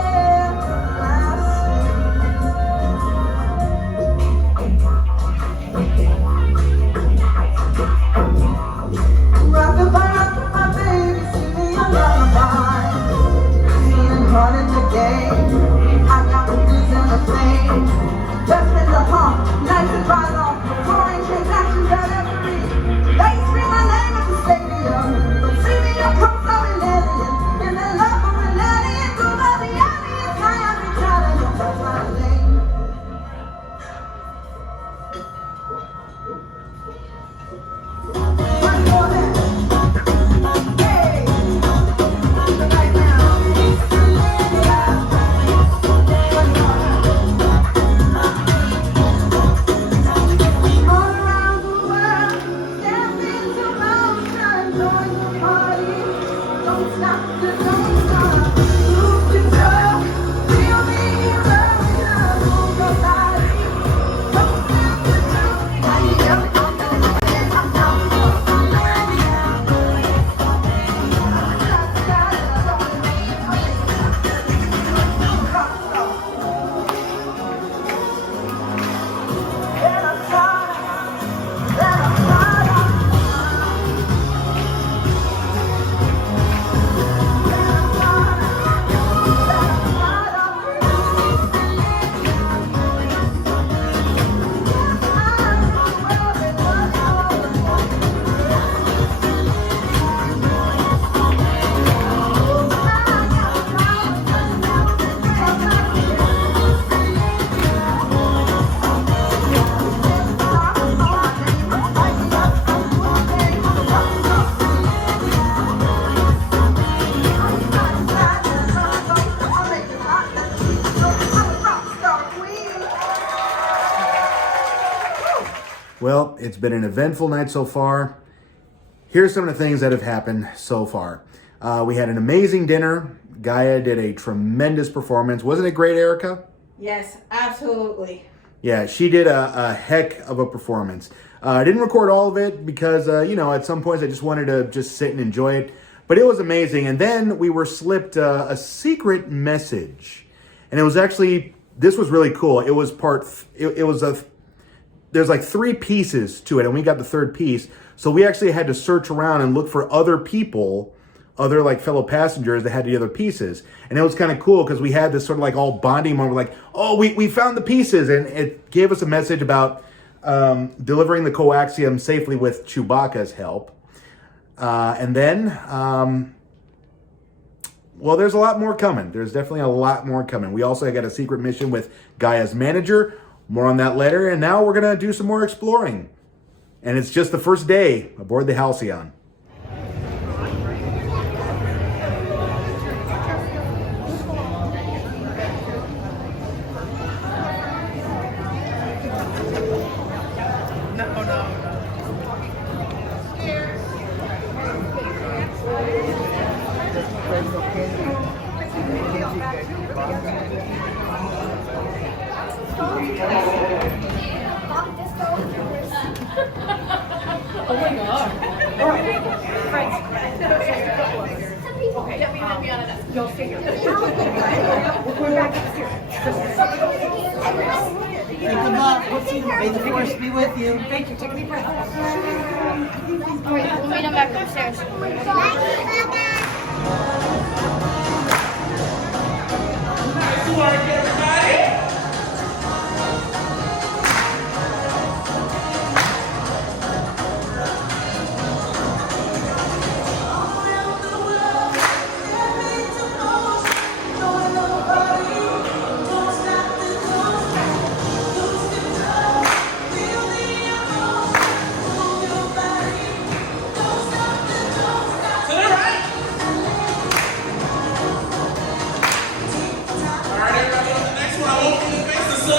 Well, it's been an eventful night so far. Here's some of the things that have happened so far. We had an amazing dinner. Gaya did a tremendous performance. Wasn't it great, Erica? Yes, absolutely. Yeah, she did a heck of a performance. I didn't record all of it because, at some points I just wanted to just sit and enjoy it. But it was amazing. And then we were slipped a secret message. And it was actually, this was really cool. It was there's like 3 pieces to it, and we got the 3rd piece. So we actually had to search around and look for other people, other like fellow passengers that had the other pieces. And it was kind of cool because we had this sort of like all bonding moment, like, oh, we found the pieces. And it gave us a message about delivering the coaxium safely with Chewbacca's help. And then, well, there's a lot more coming. There's definitely a lot more coming. We also got a secret mission with Gaya's manager. More on that later. And now we're going to do some more exploring. And it's just the first day aboard the Halcyon. Oh my god. All right. Friends. Okay. You'll figure it out. We're back upstairs. Good luck. May the force be with you. Thank you. Take a deep breath. Alright, we'll meet him back upstairs. Sublight Lounge. Let's see what you're doing. To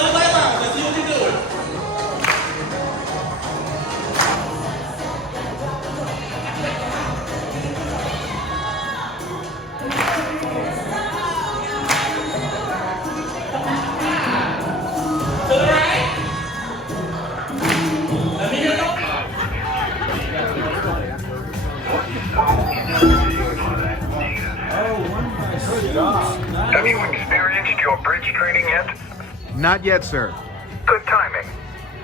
the right. Let me hear it. Good job. Have you experienced your bridge training yet? Not yet, sir. Good timing.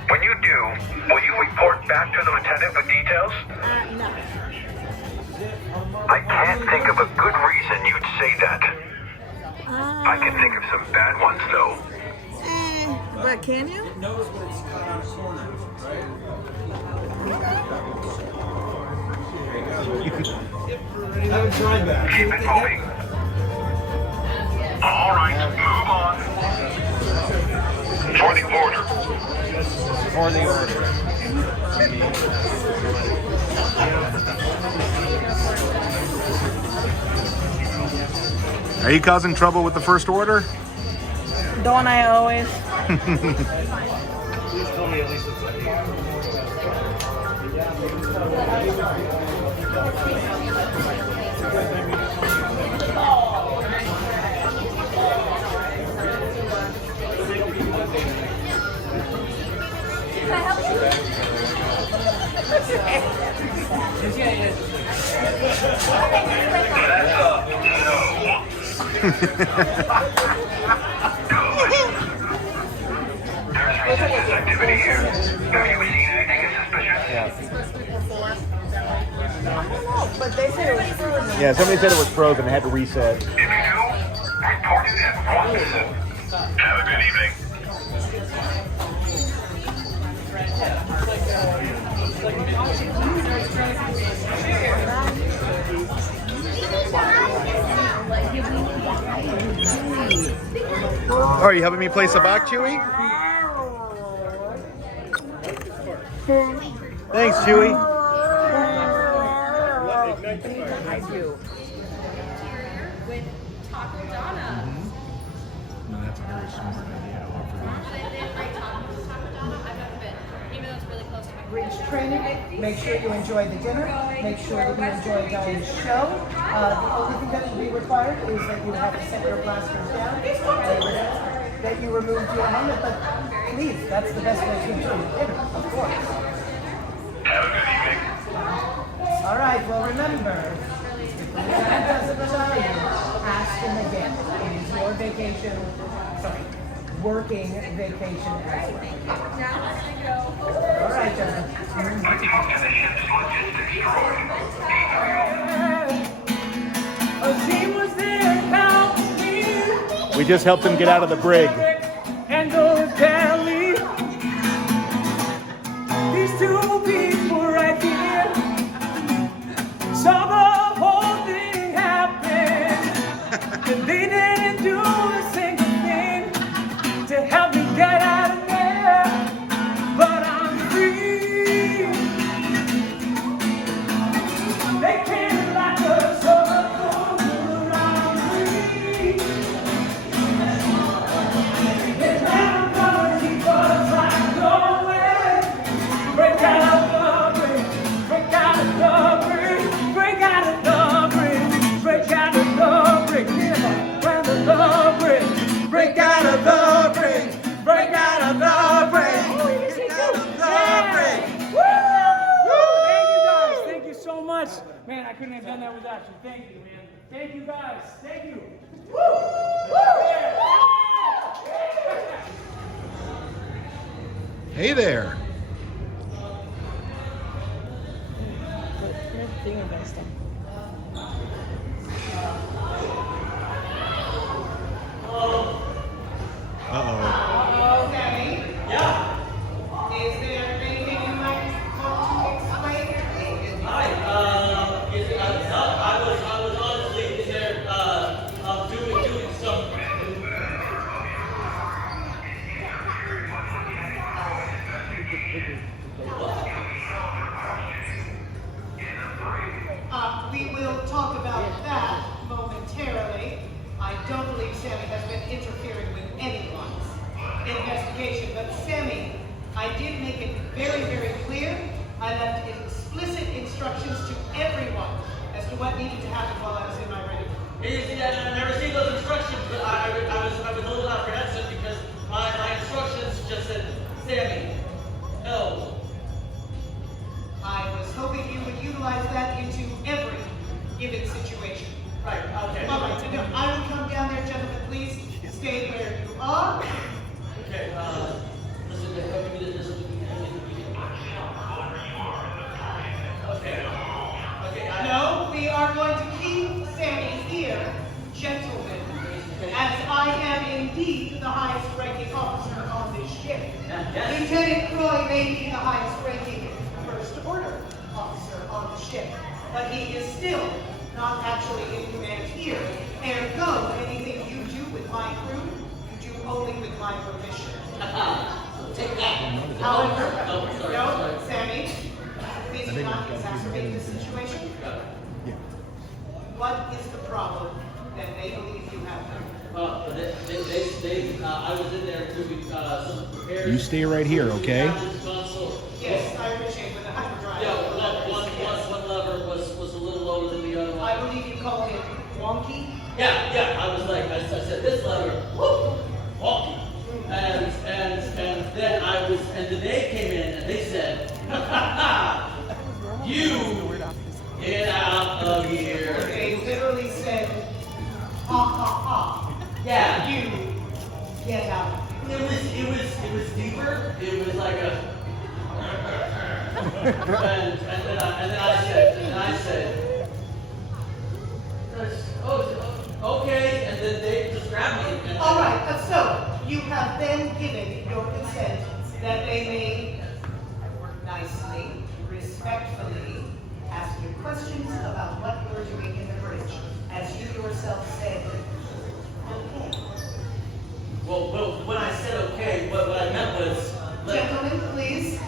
When you do, will you report back to the lieutenant with details? No. I can't think of a good reason you'd say that. I can think of some bad ones, though. But can you? Notice when it's cut on a corner, right? Keep it moving. All right, move on. For the order. For the order. Are you causing trouble with the First Order? Don't I always? Can I help you? There's resistance activity here. Have you seen anything suspicious? I don't know, but they said it was frozen. Yeah, somebody said it was frozen. I had to reset. If you do, report it at once. Have a good evening. Oh, are you helping me play Sabacc, Chewie? Thanks, Chewie. I do. With Taco Donna. No, that's a very smart idea. I've never been. even though it's really close to my Bridge training. Make sure you enjoy the dinner. Make sure that you enjoy Gaya's show. The only thing that will be required is that you have to set your blasters down and that you remove your helmet. But please, that's the best way to enjoy the dinner, of course. Have a good evening. All right, well remember, if the lieutenant doesn't tell you, ask him again. It is your vacation, working vacation as well. All right, gentlemen. Depot to the ship's logistics droid. She was there helping me. We just helped him get out of the brig. And those belly. These two people right here saw the whole thing happen. And they didn't do a single thing to help me get out of there. But I'm free. They came like a sword around me. They're never gonna keep us like no way. Break out of the bridge, break out of the bridge, break out of the bridge, break out of the bridge, break out of the bridge, break out of the bridge, break out of the bridge, break out of the bridge. Woo! Thank you guys, thank you so much. Man, I couldn't have done that without you. Thank you, man. Thank you guys, thank you. Woo! Hey there. Uh-oh. Sammie? Yeah. Is there anything you might want to explain? Hi. I was honestly in there doing some. We will talk about that momentarily. I don't believe Sammie has been interfering with anyone's investigation, but Sammie, I did make it very, very clear. I left explicit instructions to everyone as to what needed to happen while I was in my ready room. I received those instructions, but I was a little apprehensive because my instructions just said, Sammie, no. I was hoping you would utilize that into every given situation. Right, okay. All right, so now I will come down there, gentlemen. Please stay where you are. Okay, listen, this is okay. Okay, No, we are going to keep Sammie here, gentlemen, as I am indeed the highest ranking officer on this ship. Yes. Lieutenant Croy may be the highest ranking First Order officer on the ship, but he is still not actually in command here. Ergo, anything you do with my crew, you do only with my permission. Take that. However, no, Sammie, please do not exacerbate this situation. What is the problem that they believe you have done? I was in there doing some repairs. You stay right here, okay? Yes, I appreciate with the hyperdrive. Yeah, one lever was a little lower than the other one. I believe you called it wonky. Yeah, I was like, I said this lever, whoop, wonky. And then they came in and they said, you get out of here. They literally said, ha ha ha. Yeah. You get out. It was deeper. It was like a and then I said, oh, okay, and then they just grabbed me. And all right, so you have then given your consent that they may nicely, respectfully ask you questions about what you're doing in the bridge, as you yourself said. Okay. Well, when I said okay, what I meant was. Gentlemen, please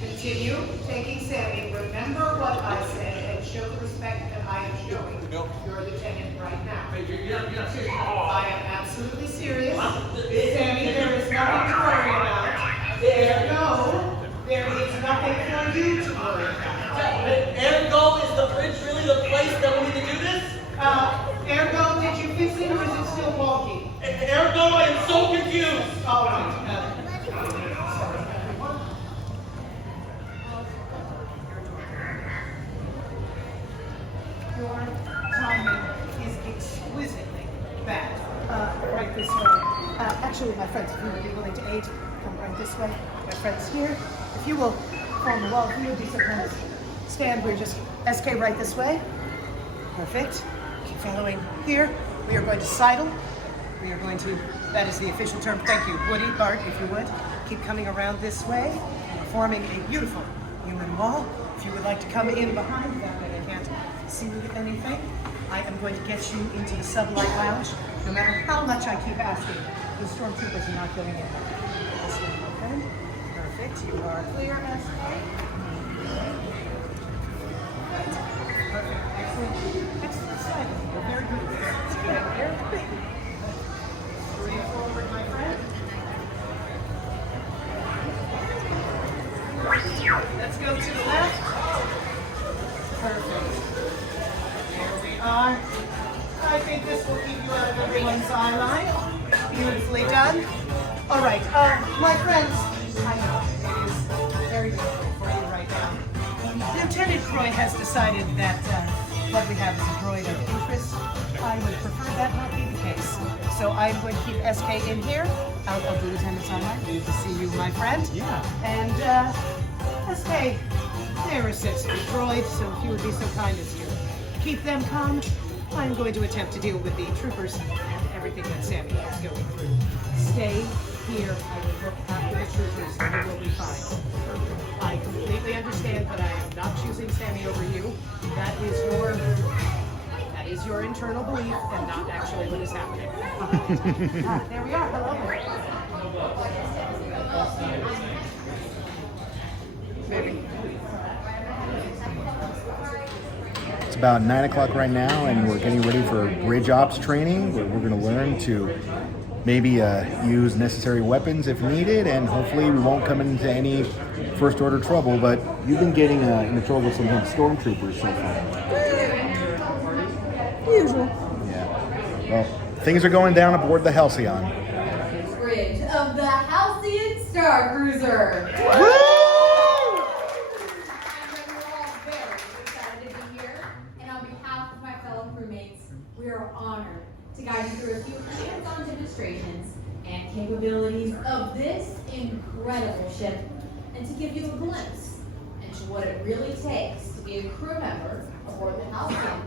continue taking Sammie. Remember what I said and show the respect that I am showing your lieutenant right now. You're not serious. I am absolutely serious. Sammie, there is nothing to worry about. There Ergo, is the bridge really the place that we need to do this? Ergo, did you fix it or is it still wonky? Ergo, I am so confused. All right. Your timing is exquisitely bad. Right this way. Actually, my friends, if you would be willing to aid, come right this way. My friends here. If you will form the wall, if you would be so kind as stand. We're just SK right this way. Perfect. Keep following here. We are going to sidle. We are going to, that is the official term. Thank you. Woody, Bart, if you would. Keep coming around this way. We're forming a beautiful human wall. If you would like to come in behind, that way I can't see anything. I am going to get you into the Sublight Lounge. No matter how much I keep asking, the Stormtroopers are not going in. This one open. Perfect. You are clear, SK. Perfect. Excellent. Excellent side. You're very good at this. Very big. Three forward, my friend. Let's go to the left. Perfect. There we are. I think this will keep you out of everyone's eye line. Beautifully done. All right, my friends, I know it is very difficult for you right now. Lieutenant Croy has decided that what we have is a droid of interest. I would prefer that not be the case. So I'm going to keep SK in here. I'll do Lieutenant's online. Good to see you, my friend. Yeah. And SK, they're a sensitive droid, so if you would be so kind as to keep them calm, I'm going to attempt to deal with the troopers and everything that Sammie is going through. Stay here. I will look after the troopers and we will be fine. I completely understand, but I am not choosing Sammie over you. That is your internal belief and not actually what is happening. There we are. Hello. Maybe. It's about 9 o'clock right now, and we're getting ready for bridge ops training, where we're going to learn to maybe use necessary weapons if needed, and hopefully we won't come into any first order trouble. But you've been getting into trouble with some stormtroopers so far. Usual. Yeah. Well, things are going down aboard the Halcyon. Bridge of the Halcyon Starcruiser. Woo! We are honored to guide you through a few hands-on demonstrations and capabilities of this incredible ship, and to give you a glimpse into what it really takes to be a crew member aboard the Halcyon.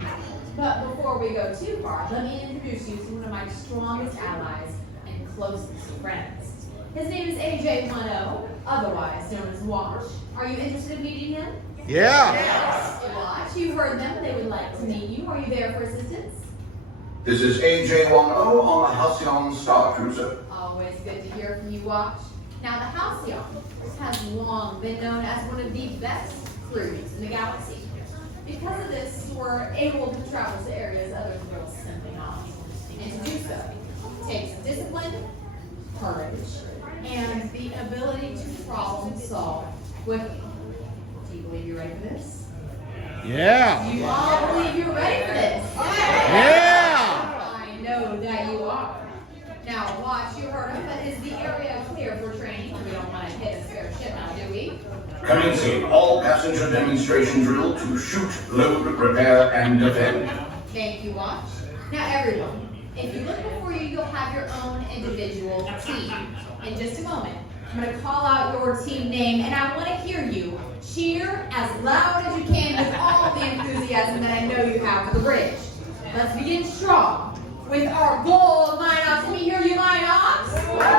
But before we go too far, let me introduce you to one of my strongest allies and closest friends. His name is AJ10, otherwise known as Watch. Are you interested in meeting him? Yeah. Yes. Watch, you heard them. They would like to meet you. Are you there for assistance? This is AJ10 on the Halcyon Starcruiser. Always good to hear from you, Watch. Now, the Halcyon has long been known as one of the best crews in the galaxy. Because of this, we're able to travel to areas others will simply not. And to do so takes discipline, courage, and the ability to problem solve quickly. Do you believe you're ready for this? Yeah. You all believe you're ready for this? Yeah. I know that you are. Now, Watch, you heard him, but is the area clear for training? We don't want to hit a spare ship now, do we? Commencing all passenger demonstration drill to shoot, load, repair, and defend. Thank you, Watch. Now, everyone, if you look before you, you'll have your own individual team. In just a moment, I'm going to call out your team name, and I want to hear you cheer as loud as you can with all the enthusiasm that I know you have for the bridge. Let's begin strong with our goal of Mine Ops. Can we hear you, Mine Ops? Well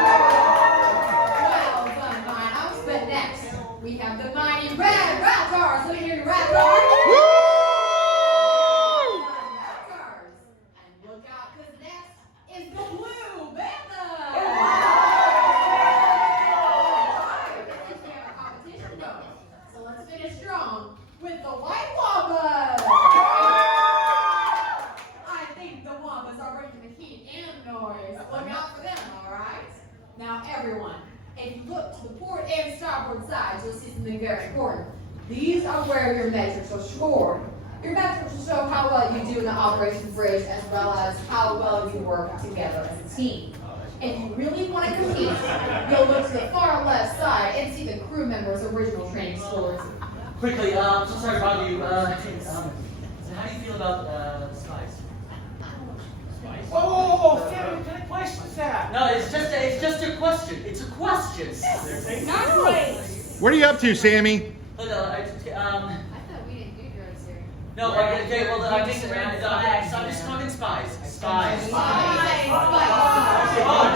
done, Mine Ops. But next, we have the mighty Red Raptors. Let me hear you, Raptors. Raptors. And look out, because next is the Blue Panther. Finish strong with the White Wombas. I think the Wombas are bringing the heat and noise. Look out for them, all right? Now, everyone, if you look to the port and starboard sides, you'll see something very important. These are where your metrics are scored. Your metrics will show how well you do in the operations bridge as well as how well you work together as a team. If you really want to compete, you'll look to the far left side and see the crew members' original training scores. Quickly, so sorry to bother you. So how do you feel about spies? Oh, Sammy, can I question that? No, it's just a question. It's a question. Not right. What are you up to, Sammy? Hold on, I thought we didn't do drugs here. no, okay, well, I'm just talking spies. Spies. Oh,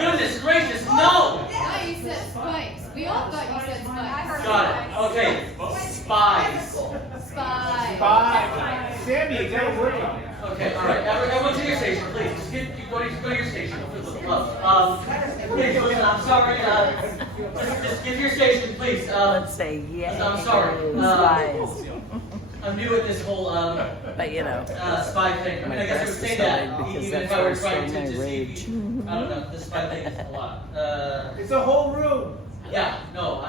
goodness gracious, no! No, you said spikes. We all thought you said spikes. Got it. Okay, spies. Spy. Sammy, you gotta work on it. Okay, all right. Everyone to your station, please. Just go to your station. Please, listen, I'm sorry. Just get to your station, please. Let's say yes. I'm sorry. I'm new at this whole, but you know, spy thing. I mean, I guess I would say that even if I were trying to deceive you. I don't know. This spy thing is a lot. It's a whole room. Yeah. No.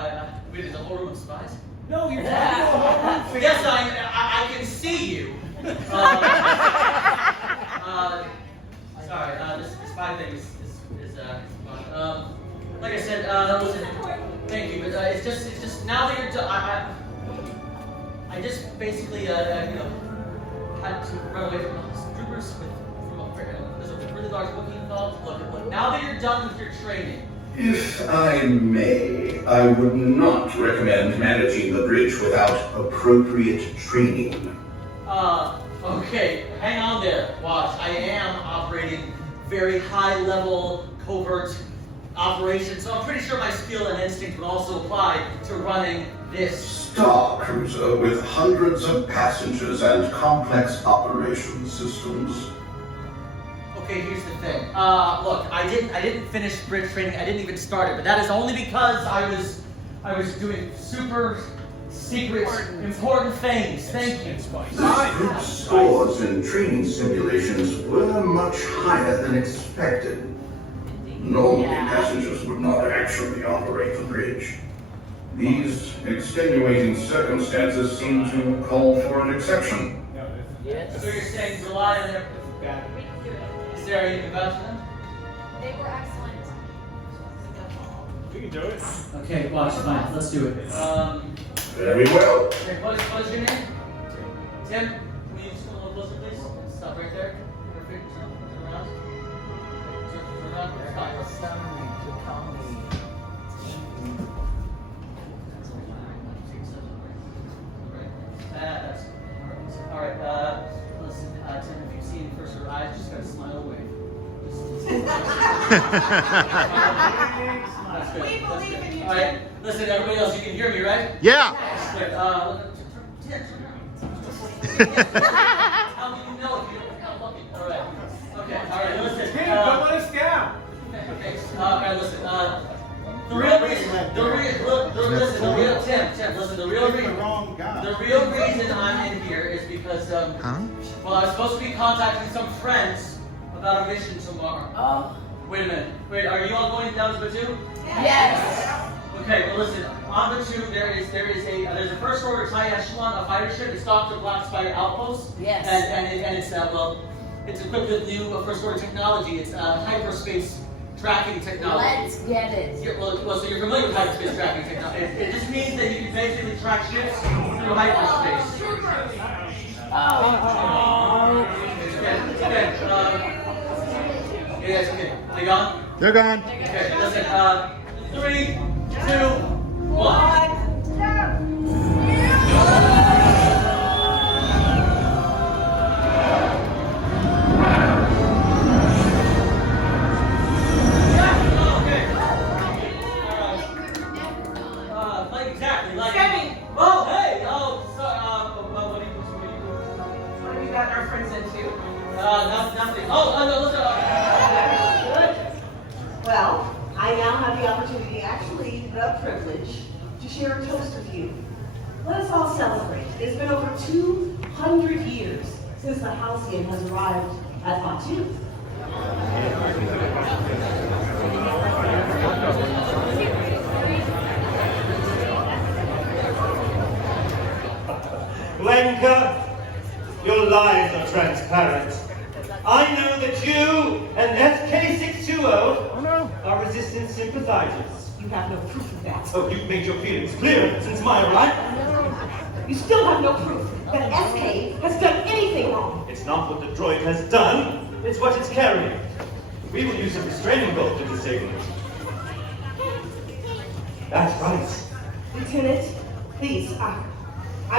Wait, is a whole room of spies? No, you're talking about a whole room. Yes, I can see you. Sorry, this spy thing is fun. Like I said, listen, thank you, but it's just now that you're done, I just basically had to run away from the troopers there's a really large booking involved. Look, now that you're done with your training. If I may, I would not recommend managing the bridge without appropriate training. Okay, hang on there, Watch. I am operating very high-level, covert operations, so I'm pretty sure my skill and instinct would also apply to running this Starcruiser with hundreds of passengers and complex operation systems. Okay, here's the thing. Look, I didn't finish bridge training. I didn't even start it, but that is only because I was doing super secret, important things. Thank you. The group's scores in training simulations were much higher than expected. Normally, passengers would not actually operate the bridge. These extenuating circumstances seem to call for an exception. Yes. So you're saying rely on their... Is there anything about them? They were excellent. We can do it. Okay, Watch, fine. Let's do it. Very well. Okay, what is your name? Tim? Can you just come a little closer, please? Stop right there. Perfect. Turn around. Turn around. Stop. That's all right. Listen, Tim, if you see any first or eyes, just gotta smile away. That's good. We believe in you, All right, listen, everybody else, you can hear me, right? Yeah. Good. Tim, turn around. How do you know if you don't look at? All right. Okay. All right. Listen. Tim, don't let us down. Okay. All right. Listen. The real reason, the real reason I'm in here is because, well, I was supposed to be contacting some friends about a mission tomorrow. Oh. Wait a minute. Wait, are you all going down to the two? Yes. Okay, well listen, on the two, there's a first order TIE Echelon, a fighter ship. It's docked to Black Spider Outpost. Yes. And it's, it's equipped with new first order technology. It's hyperspace tracking technology. Let's get it. Well, so you're familiar with hyperspace tracking technology. It just means that you can basically track ships through hyperspace. Yes, okay. They gone? They're gone. Okay, listen, 3, 2, 1. Exactly, like... Sammy! Oh, hey! Oh, sorry, what do you... What have you got our friends into? Nothing. Oh, no, listen, Well, I now have the opportunity, actually the privilege, to share a toast with you. Let us all celebrate. It's been over 200 years since the Halcyon has arrived at Batuu. Glenka, your lies are transparent. I know that you and SK620 are resistance sympathizers. You have no proof of that. Oh, you've made your feelings clear since my arrival. You still have no proof that SK has done anything wrong. It's not what the droid has done, it's what it's carrying. We will use a restraining bolt to disable it. That's right. Lieutenant, please, I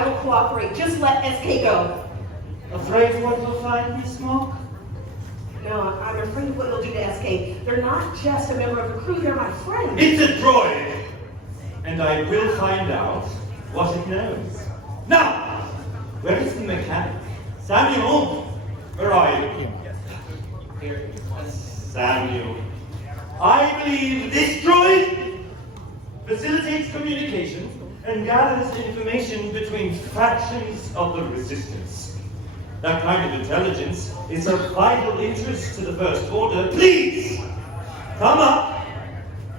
will cooperate. Just let SK go. Afraid what you'll find, Miss Smoke? No, I'm afraid of what it'll do to SK. They're not just a member of the crew, they're my friends. It's a droid! And I will find out what it knows. Now, where is the mechanic? Samuel, where are you? Here. Samuel, I believe this droid facilitates communication and gathers information between factions of the Resistance. That kind of intelligence is of vital interest to the First Order. Please, come up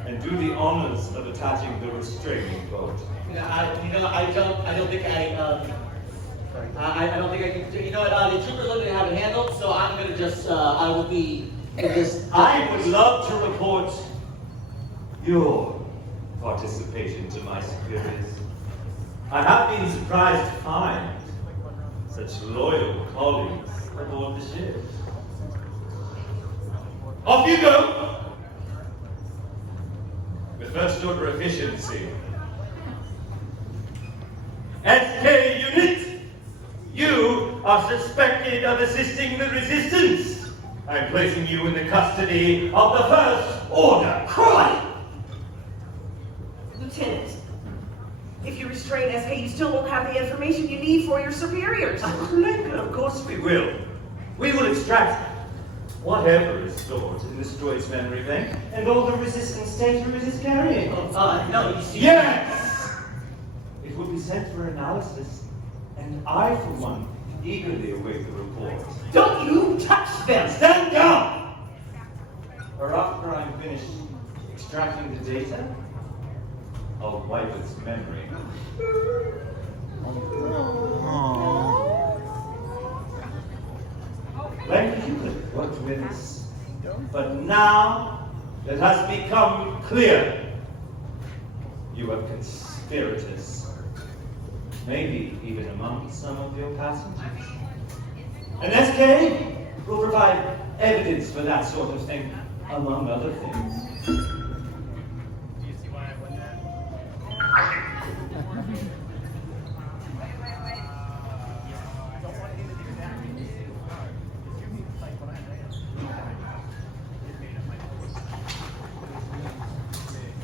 and do the honors of attaching the restraining bolt. I don't think I can. You know what? The troopers look to have it handled, so I'm gonna just. I will be. I would love to report your participation to my superiors. I have been surprised to find such loyal colleagues aboard the ship. Off you go! With First Order efficiency. SK unit, you are suspected of assisting the Resistance. I'm placing you in the custody of the First Order. Cry! Lieutenant, if you restrain SK, you still won't have the information you need for your superiors. Of course we will. We will extract whatever is stored in this droid's memory bank and all the Resistance data it is carrying. No, you see. Yes! It will be sent for analysis, and I, for one, eagerly await the report. Don't you touch them! Stand down! Or after I'm finished extracting the data, I'll wipe its memory. Like you could work with us, but now it has become clear you are conspirators, maybe even among some of your passengers. And SK will provide evidence for that sort of thing, among other things. Do you see why I went there?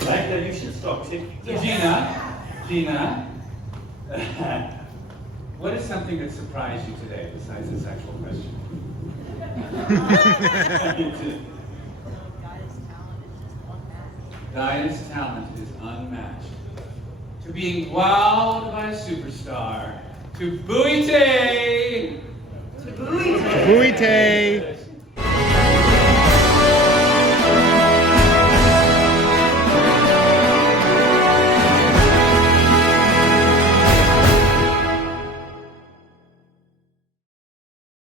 Magda, you should stop ticking. Gina, what is something that surprised you today besides the sexual question? Gaya's talent is unmatched. To being wowed by a superstar. To buoyte! Buoyte!